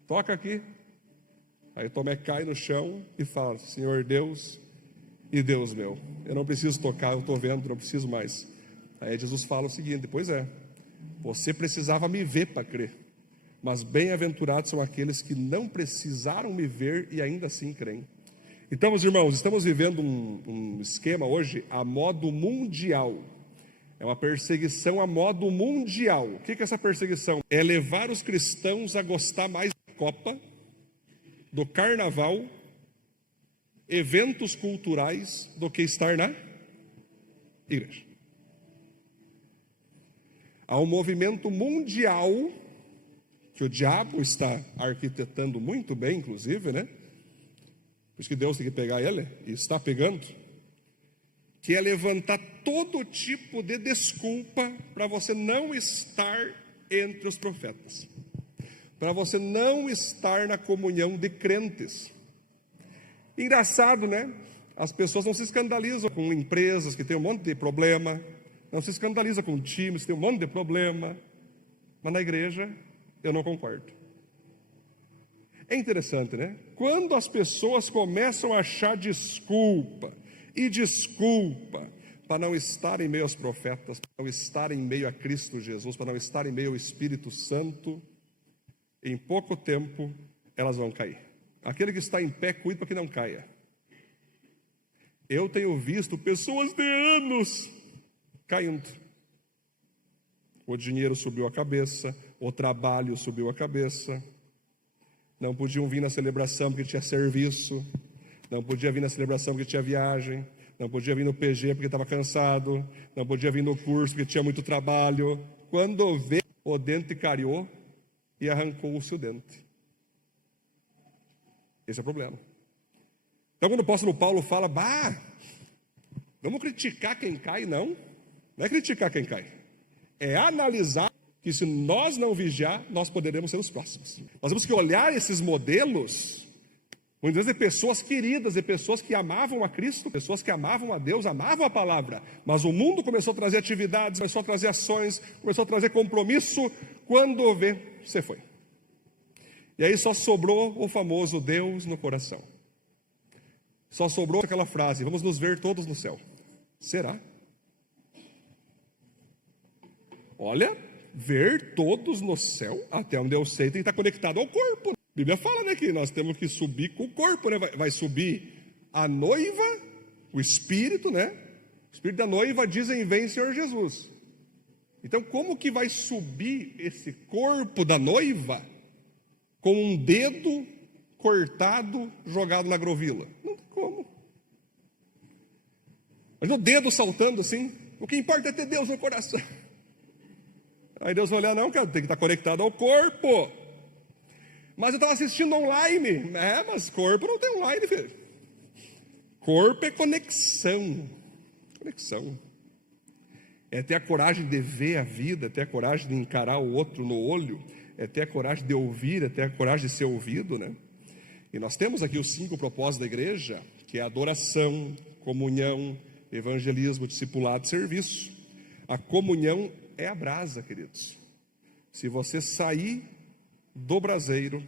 toca aqui. Aí Tomé cai no chão e fala, Senhor Deus e Deus meu, eu não preciso tocar, eu estou vendo, não preciso mais. Aí Jesus fala o seguinte, pois é, você precisava me ver para crer, mas bem-aventurados são aqueles que não precisaram me ver e ainda assim creem. Então, meus irmãos, estamos vivendo um esquema hoje a modo mundial. É uma perseguição a modo mundial. O que é essa perseguição? É levar os cristãos a gostar mais da Copa, do Carnaval, eventos culturais, do que estar na igreja. Há um movimento mundial que o diabo está arquitetando muito bem, inclusive, né? Por isso que Deus tem que pegar ele, e está pegando, que é levantar todo tipo de desculpa para você não estar entre os profetas, para você não estar na comunhão de crentes. Engraçado, né? As pessoas não se escandalizam com empresas que têm um monte de problema, não se escandalizam com times que têm um monte de problema, mas na igreja eu não concordo. É interessante, né? Quando as pessoas começam a achar desculpa para não estar em meio aos profetas, para não estar em meio a Cristo Jesus, para não estar em meio ao Espírito Santo, em pouco tempo elas vão cair. Aquele que está em pé, cuide para que não caia. Eu tenho visto pessoas de anos caindo. O dinheiro subiu a cabeça, o trabalho subiu a cabeça, não podiam vir na celebração porque tinha serviço, não podia vir na celebração porque tinha viagem, não podia vir no PG porque estava cansado, não podia vir no curso porque tinha muito trabalho. Quando vê, o dente cariou e arrancou-se o dente. Esse é o problema. Então, quando o apóstolo Paulo fala, vamos criticar quem cai, não é criticar quem cai, é analisar que se nós não vigiar, nós poderemos ser os próximos. Nós temos que olhar esses modelos, muitas vezes de pessoas queridas, de pessoas que amavam a Cristo, pessoas que amavam a Deus, amavam a palavra, mas o mundo começou a trazer atividades, começou a trazer ações, começou a trazer compromisso, quando vê, você foi. E aí só sobrou o famoso Deus no coração. Só sobrou aquela frase, vamos nos ver todos no céu. Será? Olha, ver todos no céu, até onde eu sei, tem que estar conectado ao corpo. A Bíblia fala, né, que nós temos que subir com o corpo, né? Vai subir a noiva, o Espírito, né? O Espírito da noiva dizem, vem Senhor Jesus. Então, como que vai subir esse corpo da noiva com um dedo cortado, jogado na grovila? Não tem como. Mas o dedo saltando assim, o que importa é ter Deus no coração. Aí Deus vai olhar, não, cara, tem que estar conectado ao corpo. Mas eu estava assistindo online. Mas corpo não tem online, filho. Corpo é conexão. Conexão. É ter a coragem de ver a vida, é ter a coragem de encarar o outro no olho, é ter a coragem de ouvir, é ter a coragem de ser ouvido, né? E nós temos aqui os 5 propósitos da igreja, que é adoração, comunhão, evangelismo, discipulado, serviço. A comunhão é a brasa, queridos. Se você sair do braseiro,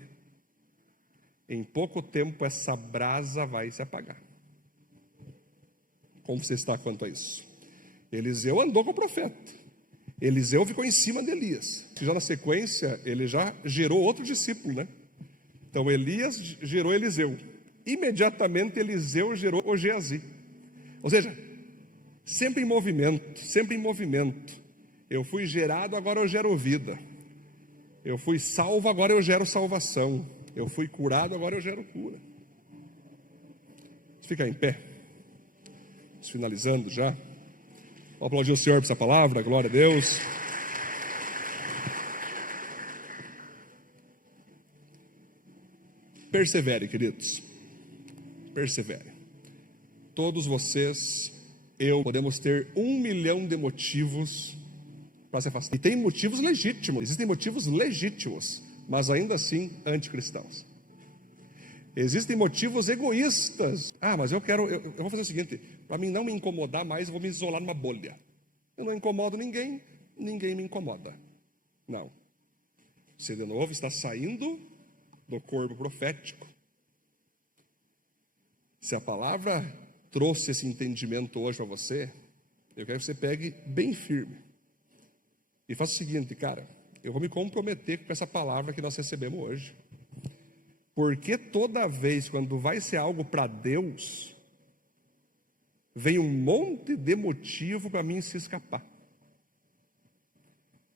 em pouco tempo essa brasa vai se apagar. Como você está quanto a isso? Eliseu andou com o profeta. Eliseu ficou em cima de Elias. Já na sequência, ele já gerou outro discípulo, né? Então Elias gerou Eliseu. imediatamente Eliseu gerou o Geazi. Ou seja, sempre em movimento, sempre em movimento. Eu fui gerado, agora eu gero vida. Eu fui salvo, agora eu gero salvação. Eu fui curado, agora eu gero cura. Vamos ficar em pé. Vamos finalizando já. Vamos aplaudir o Senhor por essa palavra, glória a Deus. Persevere, queridos. Persevere. Todos vocês, eu, podemos ter 1 milhão de motivos para se afastar. E tem motivos legítimos, existem motivos legítimos, mas ainda assim anticristãos. Existem motivos egoístas. Mas eu vou fazer o seguinte, para mim não me incomodar mais, eu vou me isolar numa bolha. Eu não incomodo ninguém, ninguém me incomoda. Não. Você de novo está saindo do corpo profético. Se a palavra trouxe esse entendimento hoje para você, eu quero que você pegue bem firme. E faça o seguinte, cara, eu vou me comprometer com essa palavra que nós recebemos hoje. Porque toda vez quando vai ser algo para Deus, vem um monte de motivo para mim se escapar.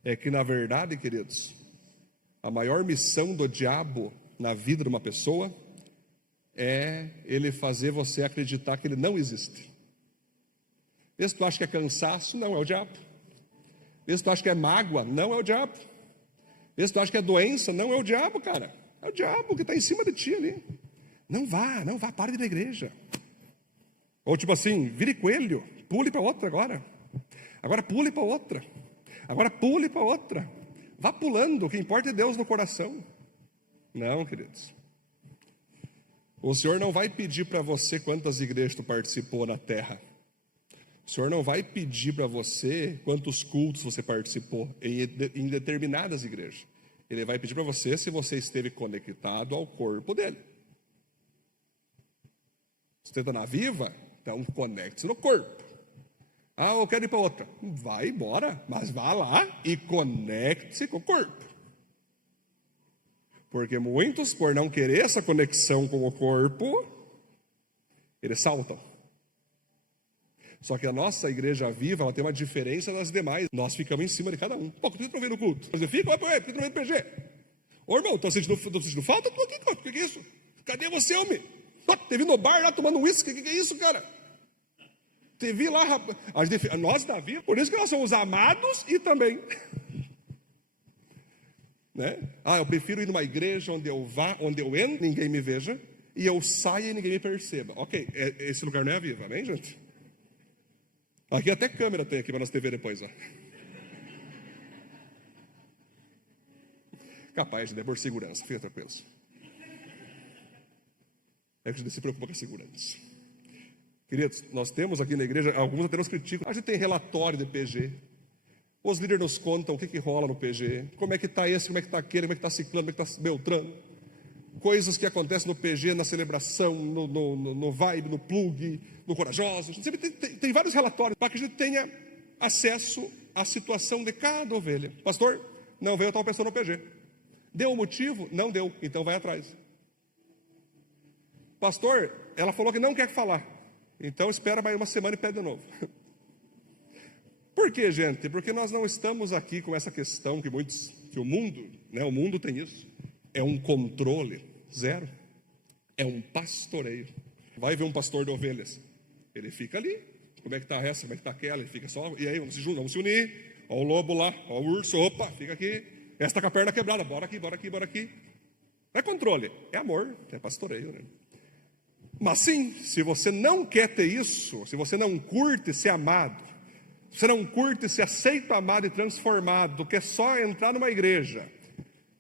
É que na verdade, queridos, a maior missão do diabo na vida de uma pessoa é ele fazer você acreditar que ele não existe. Vê se tu acha que é cansaço, não, é o diabo. Vê se tu acha que é mágoa, não é o diabo. Vê se tu acha que é doença, não é o diabo, cara. É o diabo que está em cima de ti ali. Não vá, para de ir na igreja. Ou tipo assim, vire coelho, pule para outra agora. Agora pule para outra. Agora pule para outra. Vá pulando, o que importa é Deus no coração. Não, queridos. O Senhor não vai pedir para você quantas igrejas tu participou na terra. O Senhor não vai pedir para você quantos cultos você participou em determinadas igrejas. Ele vai pedir para você se você esteve conectado ao corpo dele. Você está na Viva? Então conecte-se no corpo. Eu quero ir para outra. Vai embora, mas vá lá e conecte-se com o corpo. Porque muitos, por não querer essa conexão com o corpo, eles saltam. Só que a nossa igreja viva, ela tem uma diferença das demais. Nós ficamos em cima de cada um. Por que tu não vem no culto? Você fica, por que tu não vem no PG? Ô irmão, tô sentindo falta? Tô aqui, o que é isso? Cadê você, homem? Te vi no bar lá tomando uísque, o que é isso, cara? Te vi lá, rapaz. Nós da Viva, por isso que nós somos amados e também... né? Eu prefiro ir numa igreja onde eu vá, onde eu entro, ninguém me veja, e eu saia e ninguém me perceba. Ok, esse lugar não é a Viva, amém, gente? Aqui até câmera tem aqui para nós TV depois, ó. Capaz, gente, é por segurança, fica tranquilos. É que a gente se preocupa com a segurança. Queridos, nós temos aqui na igreja, alguns até nos criticam, a gente tem relatório de PG. Os líderes nos contam o que rola no PG, como é que está esse, como é que está aquele, como é que está ciclano, como é que está beltrano. Coisas que acontecem no PG, na celebração, no vibe, no plug, no corajoso. Sempre tem vários relatórios para que a gente tenha acesso à situação de cada ovelha. Pastor, não veio tal pessoa no PG. Deu um motivo? Não deu, então vai atrás. Pastor, ela falou que não quer falar. Então espera mais uma semana e pede de novo. Por quê, gente? Porque nós não estamos aqui com essa questão que o mundo, né? O mundo tem isso. É um controle, zero. É um pastoreio. Vai ver um pastor de ovelhas. Ele fica ali. Como é que está essa? Como é que está aquela? Ele fica só. E aí, vamos se juntar, vamos se unir. Ó o lobo lá, ó o urso. Opa, fica aqui. Essa está com a perna quebrada. Bora aqui, bora aqui, bora aqui. Não é controle, é amor, é pastoreio, né? Mas sim, se você não quer ter isso, se você não curte ser amado, se você não curte ser aceito, amado e transformado, quer só entrar numa igreja,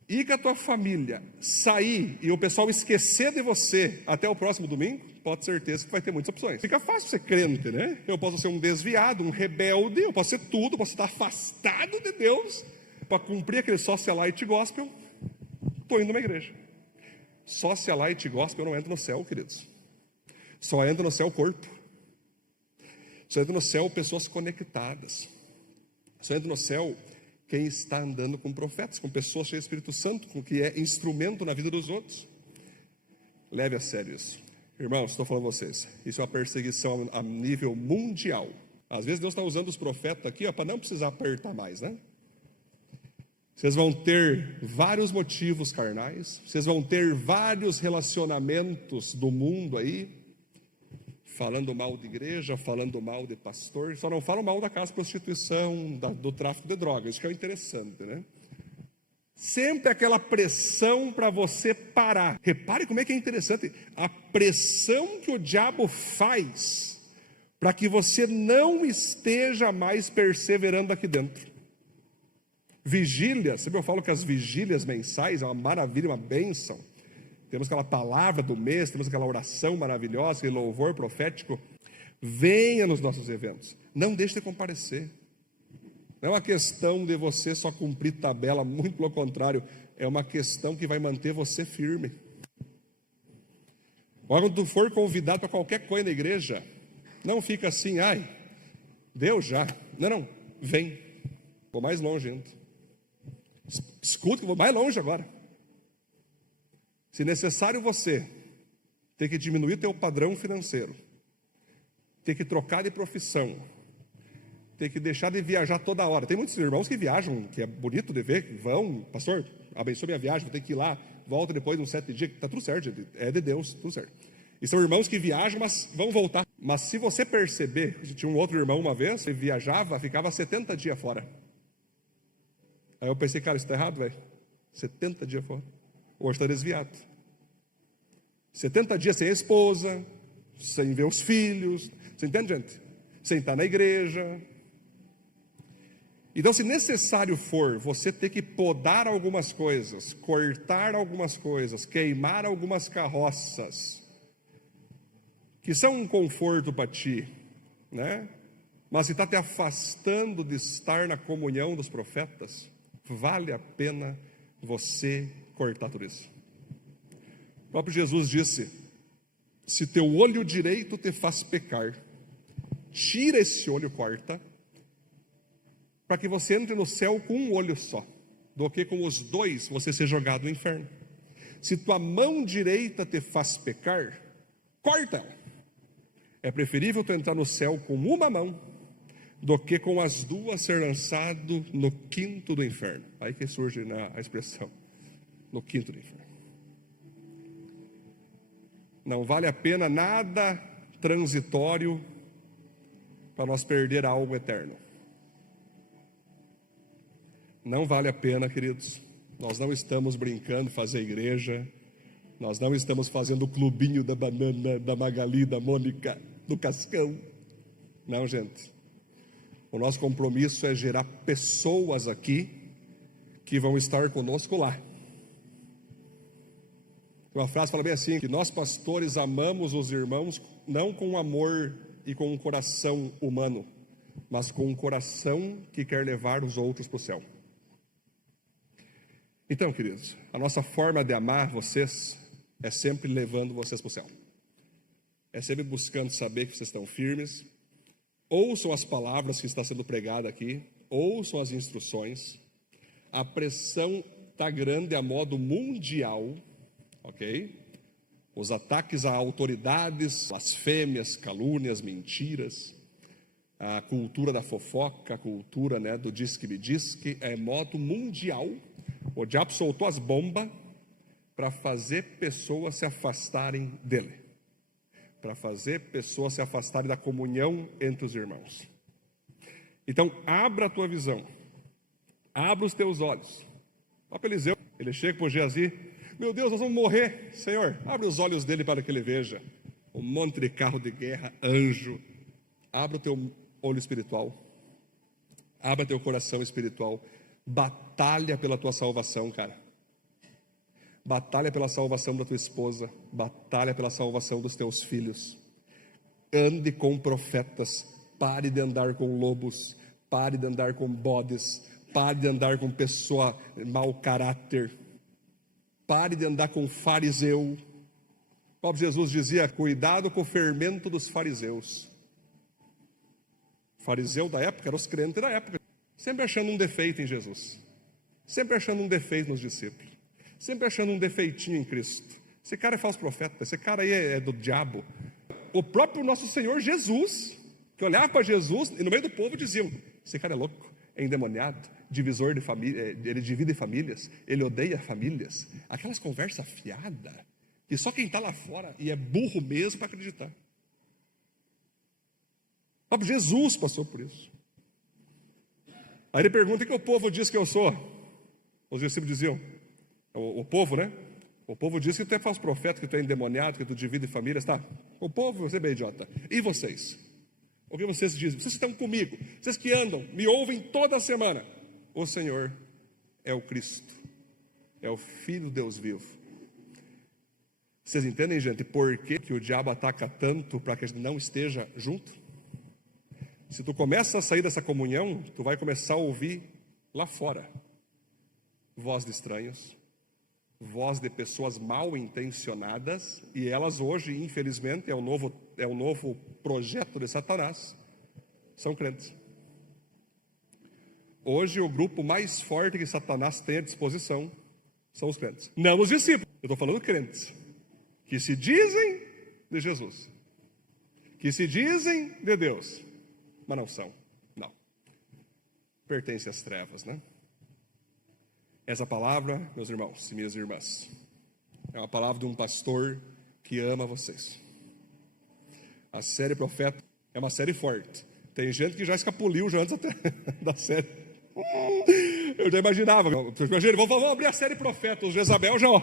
ir com a tua família, sair e o pessoal esquecer de você até o próximo domingo, pode ter certeza que vai ter muitas opções. Fica fácil ser crente, né? Eu posso ser um desviado, um rebelde, eu posso ser tudo, posso estar afastado de Deus para cumprir aquele socialite gospel. Estou indo numa igreja. Socialite gospel não entra no céu, queridos. Só entra no céu o corpo. Só entra no céu pessoas conectadas. Só entra no céu quem está andando com profetas, com pessoas cheias do Espírito Santo, com que é instrumento na vida dos outros. Leve a sério isso. Irmãos, estou falando a vocês, isso é uma perseguição a nível mundial. Às vezes Deus está usando os profetas aqui para não precisar apertar mais, né? Vocês vão ter vários motivos carnais, vocês vão ter vários relacionamentos do mundo aí, falando mal de igreja, falando mal de pastor, só não falam mal da casa de prostituição, do tráfico de drogas, isso que é interessante, né? Sempre aquela pressão para você parar. Repare como é que é interessante, a pressão que o diabo faz para que você não esteja mais perseverando aqui dentro. Vigília, sempre eu falo que as vigílias mensais é uma maravilha, uma bênção. Temos aquela palavra do mês, temos aquela oração maravilhosa, aquele louvor profético. Venha nos nossos eventos, não deixe de comparecer. Não é uma questão de você só cumprir tabela, muito pelo contrário, é uma questão que vai manter você firme. Quando tu for convidado para qualquer coisa na igreja, não fica assim, ai, deu já. Não, vem, vou mais longe ainda. Escuta que eu vou mais longe agora. Se necessário você ter que diminuir teu padrão financeiro, ter que trocar de profissão, ter que deixar de viajar toda hora. Tem muitos irmãos que viajam, que é bonito de ver, que vão, pastor, abençoe minha viagem, vou ter que ir lá, volta depois de uns 7 dias, está tudo certo, é de Deus, tudo certo. E são irmãos que viajam, mas vão voltar. Mas se você perceber, tinha um outro irmão uma vez, ele viajava, ficava 70 dias fora. Aí eu pensei, cara, isso está errado, velho. 70 dias fora. Hoje está desviado. 70 dias sem a esposa, sem ver os filhos. Você entende, gente? Sem estar na igreja. Então, se necessário for você ter que podar algumas coisas, cortar algumas coisas, queimar algumas carroças, que são um conforto para ti, né? Mas se está te afastando de estar na comunhão dos profetas, vale a pena você cortar tudo isso. O próprio Jesus disse, se teu olho direito te faz pecar, tira esse olho, corta, para que você entre no céu com um olho só, do que com os dois você ser jogado no inferno. Se tua mão direita te faz pecar, corta ela. É preferível tu entrar no céu com uma mão, do que com as duas ser lançado no quinto do inferno. Aí que surge a expressão, no quinto do inferno. Não vale a pena nada transitório para nós perder algo eterno. Não vale a pena, queridos. Nós não estamos brincando de fazer igreja, nós não estamos fazendo o clubinho da banana, da Magali, da Mônica, do Cascão. Não, gente. O nosso compromisso é gerar pessoas aqui que vão estar conosco lá. Uma frase fala bem assim, que nós pastores amamos os irmãos não com amor e com um coração humano, mas com um coração que quer levar os outros para o céu. Então, queridos, a nossa forma de amar vocês é sempre levando vocês para o céu. É sempre buscando saber que vocês estão firmes. Ouçam as palavras que está sendo pregada aqui, ouçam as instruções. A pressão está grande a modo mundial, ok? Os ataques a autoridades, blasfêmias, calúnias, mentiras, a cultura da fofoca, a cultura, né, do diz-que-me-diz-que, é modo mundial. O diabo soltou as bombas para fazer pessoas se afastarem dele, para fazer pessoas se afastarem da comunhão entre os irmãos. Então, abra a tua visão, abra os teus olhos. Olha para Eliseu, ele chega para o Geazi, meu Deus, nós vamos morrer, Senhor, abre os olhos dele para que ele veja um monte de carro de guerra, anjo. Abra o teu olho espiritual, abra teu coração espiritual, batalha pela tua salvação, cara. Batalha pela salvação da tua esposa, batalha pela salvação dos teus filhos. Ande com profetas, pare de andar com lobos, pare de andar com bodes, pare de andar com pessoa mau caráter, pare de andar com fariseu. O próprio Jesus dizia, cuidado com o fermento dos fariseus. O fariseu da época eram os crentes da época, sempre achando um defeito em Jesus, sempre achando um defeito nos discípulos, sempre achando um defeitinho em Cristo. Esse cara é falso profeta, esse cara aí é do diabo. O próprio nosso Senhor Jesus, que olhava para Jesus e no meio do povo diziam: esse cara é louco, é endemoniado, divisor de família, ele divide famílias, ele odeia famílias. Aquelas conversas fiadas, que só quem está lá fora e é burro mesmo para acreditar. O próprio Jesus passou por isso. Aí ele pergunta: o que o povo diz que eu sou? Os discípulos diziam, o povo, né? O povo diz que tu é falso profeta, que tu é endemoniado, que tu divide famílias, tá? O povo, você é bem idiota. E vocês? O que vocês dizem? Vocês estão comigo, vocês que andam, me ouvem toda semana. O Senhor é o Cristo, é o Filho de Deus vivo. Vocês entendem, gente, por que o diabo ataca tanto para que a gente não esteja junto? Se tu começa a sair dessa comunhão, tu vai começar a ouvir lá fora voz de estranhos, voz de pessoas mal intencionadas, e elas hoje, infelizmente, é o novo projeto de Satanás, são crentes. Hoje o grupo mais forte que Satanás tem à disposição são os crentes, não os discípulos. Eu estou falando crentes que se dizem de Jesus, que se dizem de Deus, mas não são, não. Pertence às trevas, né? Essa palavra, meus irmãos e minhas irmãs, é uma palavra de um pastor que ama vocês. A série Profeta é uma série forte. Tem gente que já escapuliu já antes até da série. Eu já imaginava. Vamos abrir a série Profeta. Os Jezabel já, ó.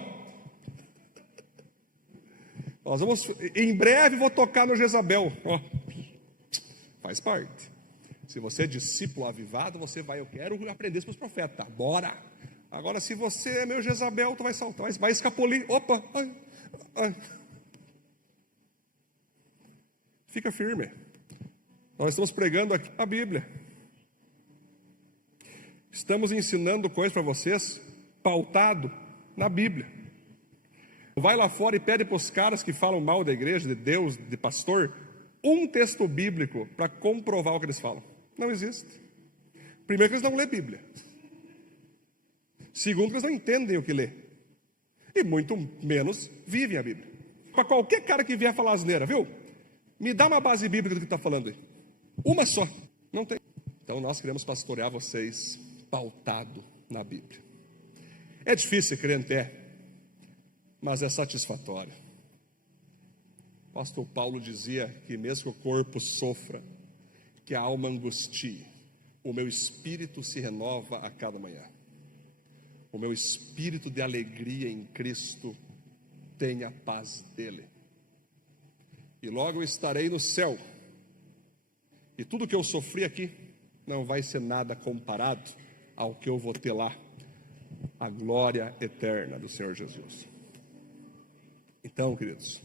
Nós vamos, em breve vou tocar no Jezabel. Ó. Faz parte. Se você é discípulo avivado, você vai, eu quero aprender com os profetas. Bora! Agora, se você é meu Jezabel, tu vai saltar, vai escapulir. Opa! Ai, ai. Fica firme. Nós estamos pregando aqui a Bíblia. Estamos ensinando coisas para vocês pautado na Bíblia. Vai lá fora e pede para os caras que falam mal da igreja, de Deus, de pastor, um texto bíblico para comprovar o que eles falam. Não existe. Primeiro, que eles não lêem Bíblia. Segundo, que eles não entendem o que lê. E muito menos vivem a Bíblia. Para qualquer cara que vier falar asneira, viu? Me dá uma base bíblica do que está falando aí. Uma só. Não tem. Então nós queremos pastorear vocês pautado na Bíblia. É difícil, crente, mas é satisfatório. O pastor Paulo dizia que mesmo que o corpo sofra, que a alma angustie, o meu espírito se renova a cada manhã. O meu espírito de alegria em Cristo tem a paz dele. E logo eu estarei no céu. E tudo que eu sofri aqui não vai ser nada comparado ao que eu vou ter lá, a glória eterna do Senhor Jesus. Então, queridos,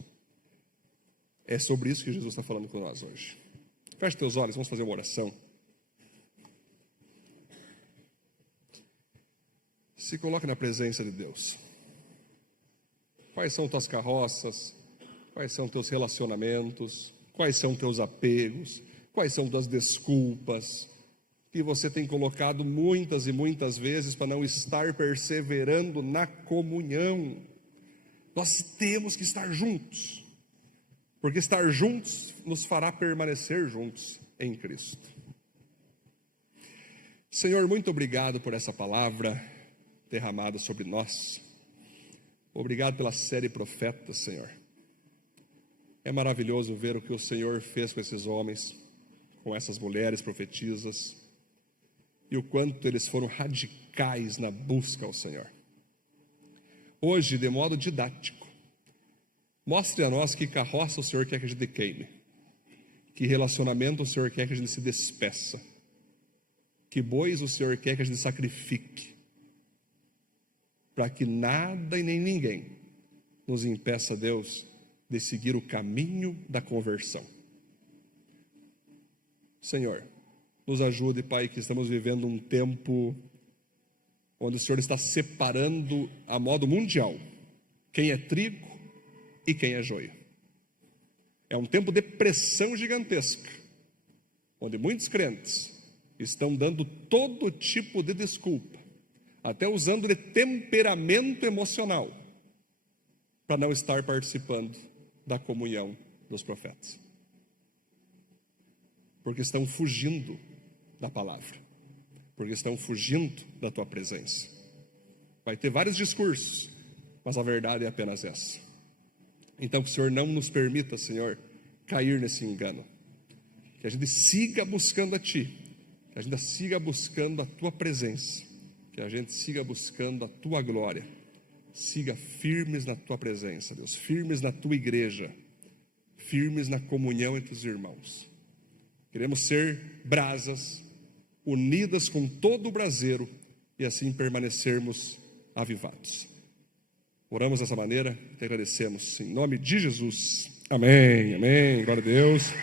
é sobre isso que Jesus está falando com nós hoje. Feche teus olhos, vamos fazer uma oração. Se coloque na presença de Deus. Quais são tuas carroças? Quais são teus relacionamentos? Quais são teus apegos? Quais são tuas desculpas? Que você tem colocado muitas e muitas vezes para não estar perseverando na comunhão. Nós temos que estar juntos, porque estar juntos nos fará permanecer juntos em Cristo. Senhor, muito obrigado por essa palavra derramada sobre nós. Obrigado pela série Profetas, Senhor. É maravilhoso ver o que o Senhor fez com esses homens, com essas mulheres profetisas, e o quanto eles foram radicais na busca ao Senhor. Hoje, de modo didático, mostre a nós que carroça o Senhor quer que a gente queime, que relacionamento o Senhor quer que a gente se despeça, que bois o Senhor quer que a gente sacrifique, para que nada e nem ninguém nos impeça, Deus, de seguir o caminho da conversão. Senhor, nos ajude, Pai, que estamos vivendo um tempo onde o Senhor está separando a modo mundial quem é trigo e quem é joio. É um tempo de pressão gigantesca, onde muitos crentes estão dando todo tipo de desculpa, até usando de temperamento emocional, para não estar participando da comunhão dos profetas. Porque estão fugindo da palavra. Porque estão fugindo da tua presença. Vai ter vários discursos, mas a verdade é apenas essa. Então que o Senhor não nos permita, Senhor, cair nesse engano. Que a gente siga buscando a Ti. Que a gente siga buscando a Tua presença. Que a gente siga buscando a Tua glória. Siga firmes na Tua presença, Deus. Firmes na Tua igreja. Firmes na comunhão entre os irmãos. Queremos ser brasas unidas com todo o braseiro e assim permanecermos avivados. Oramos dessa maneira e agradecemos em nome de Jesus. Amém, amém, glória a Deus.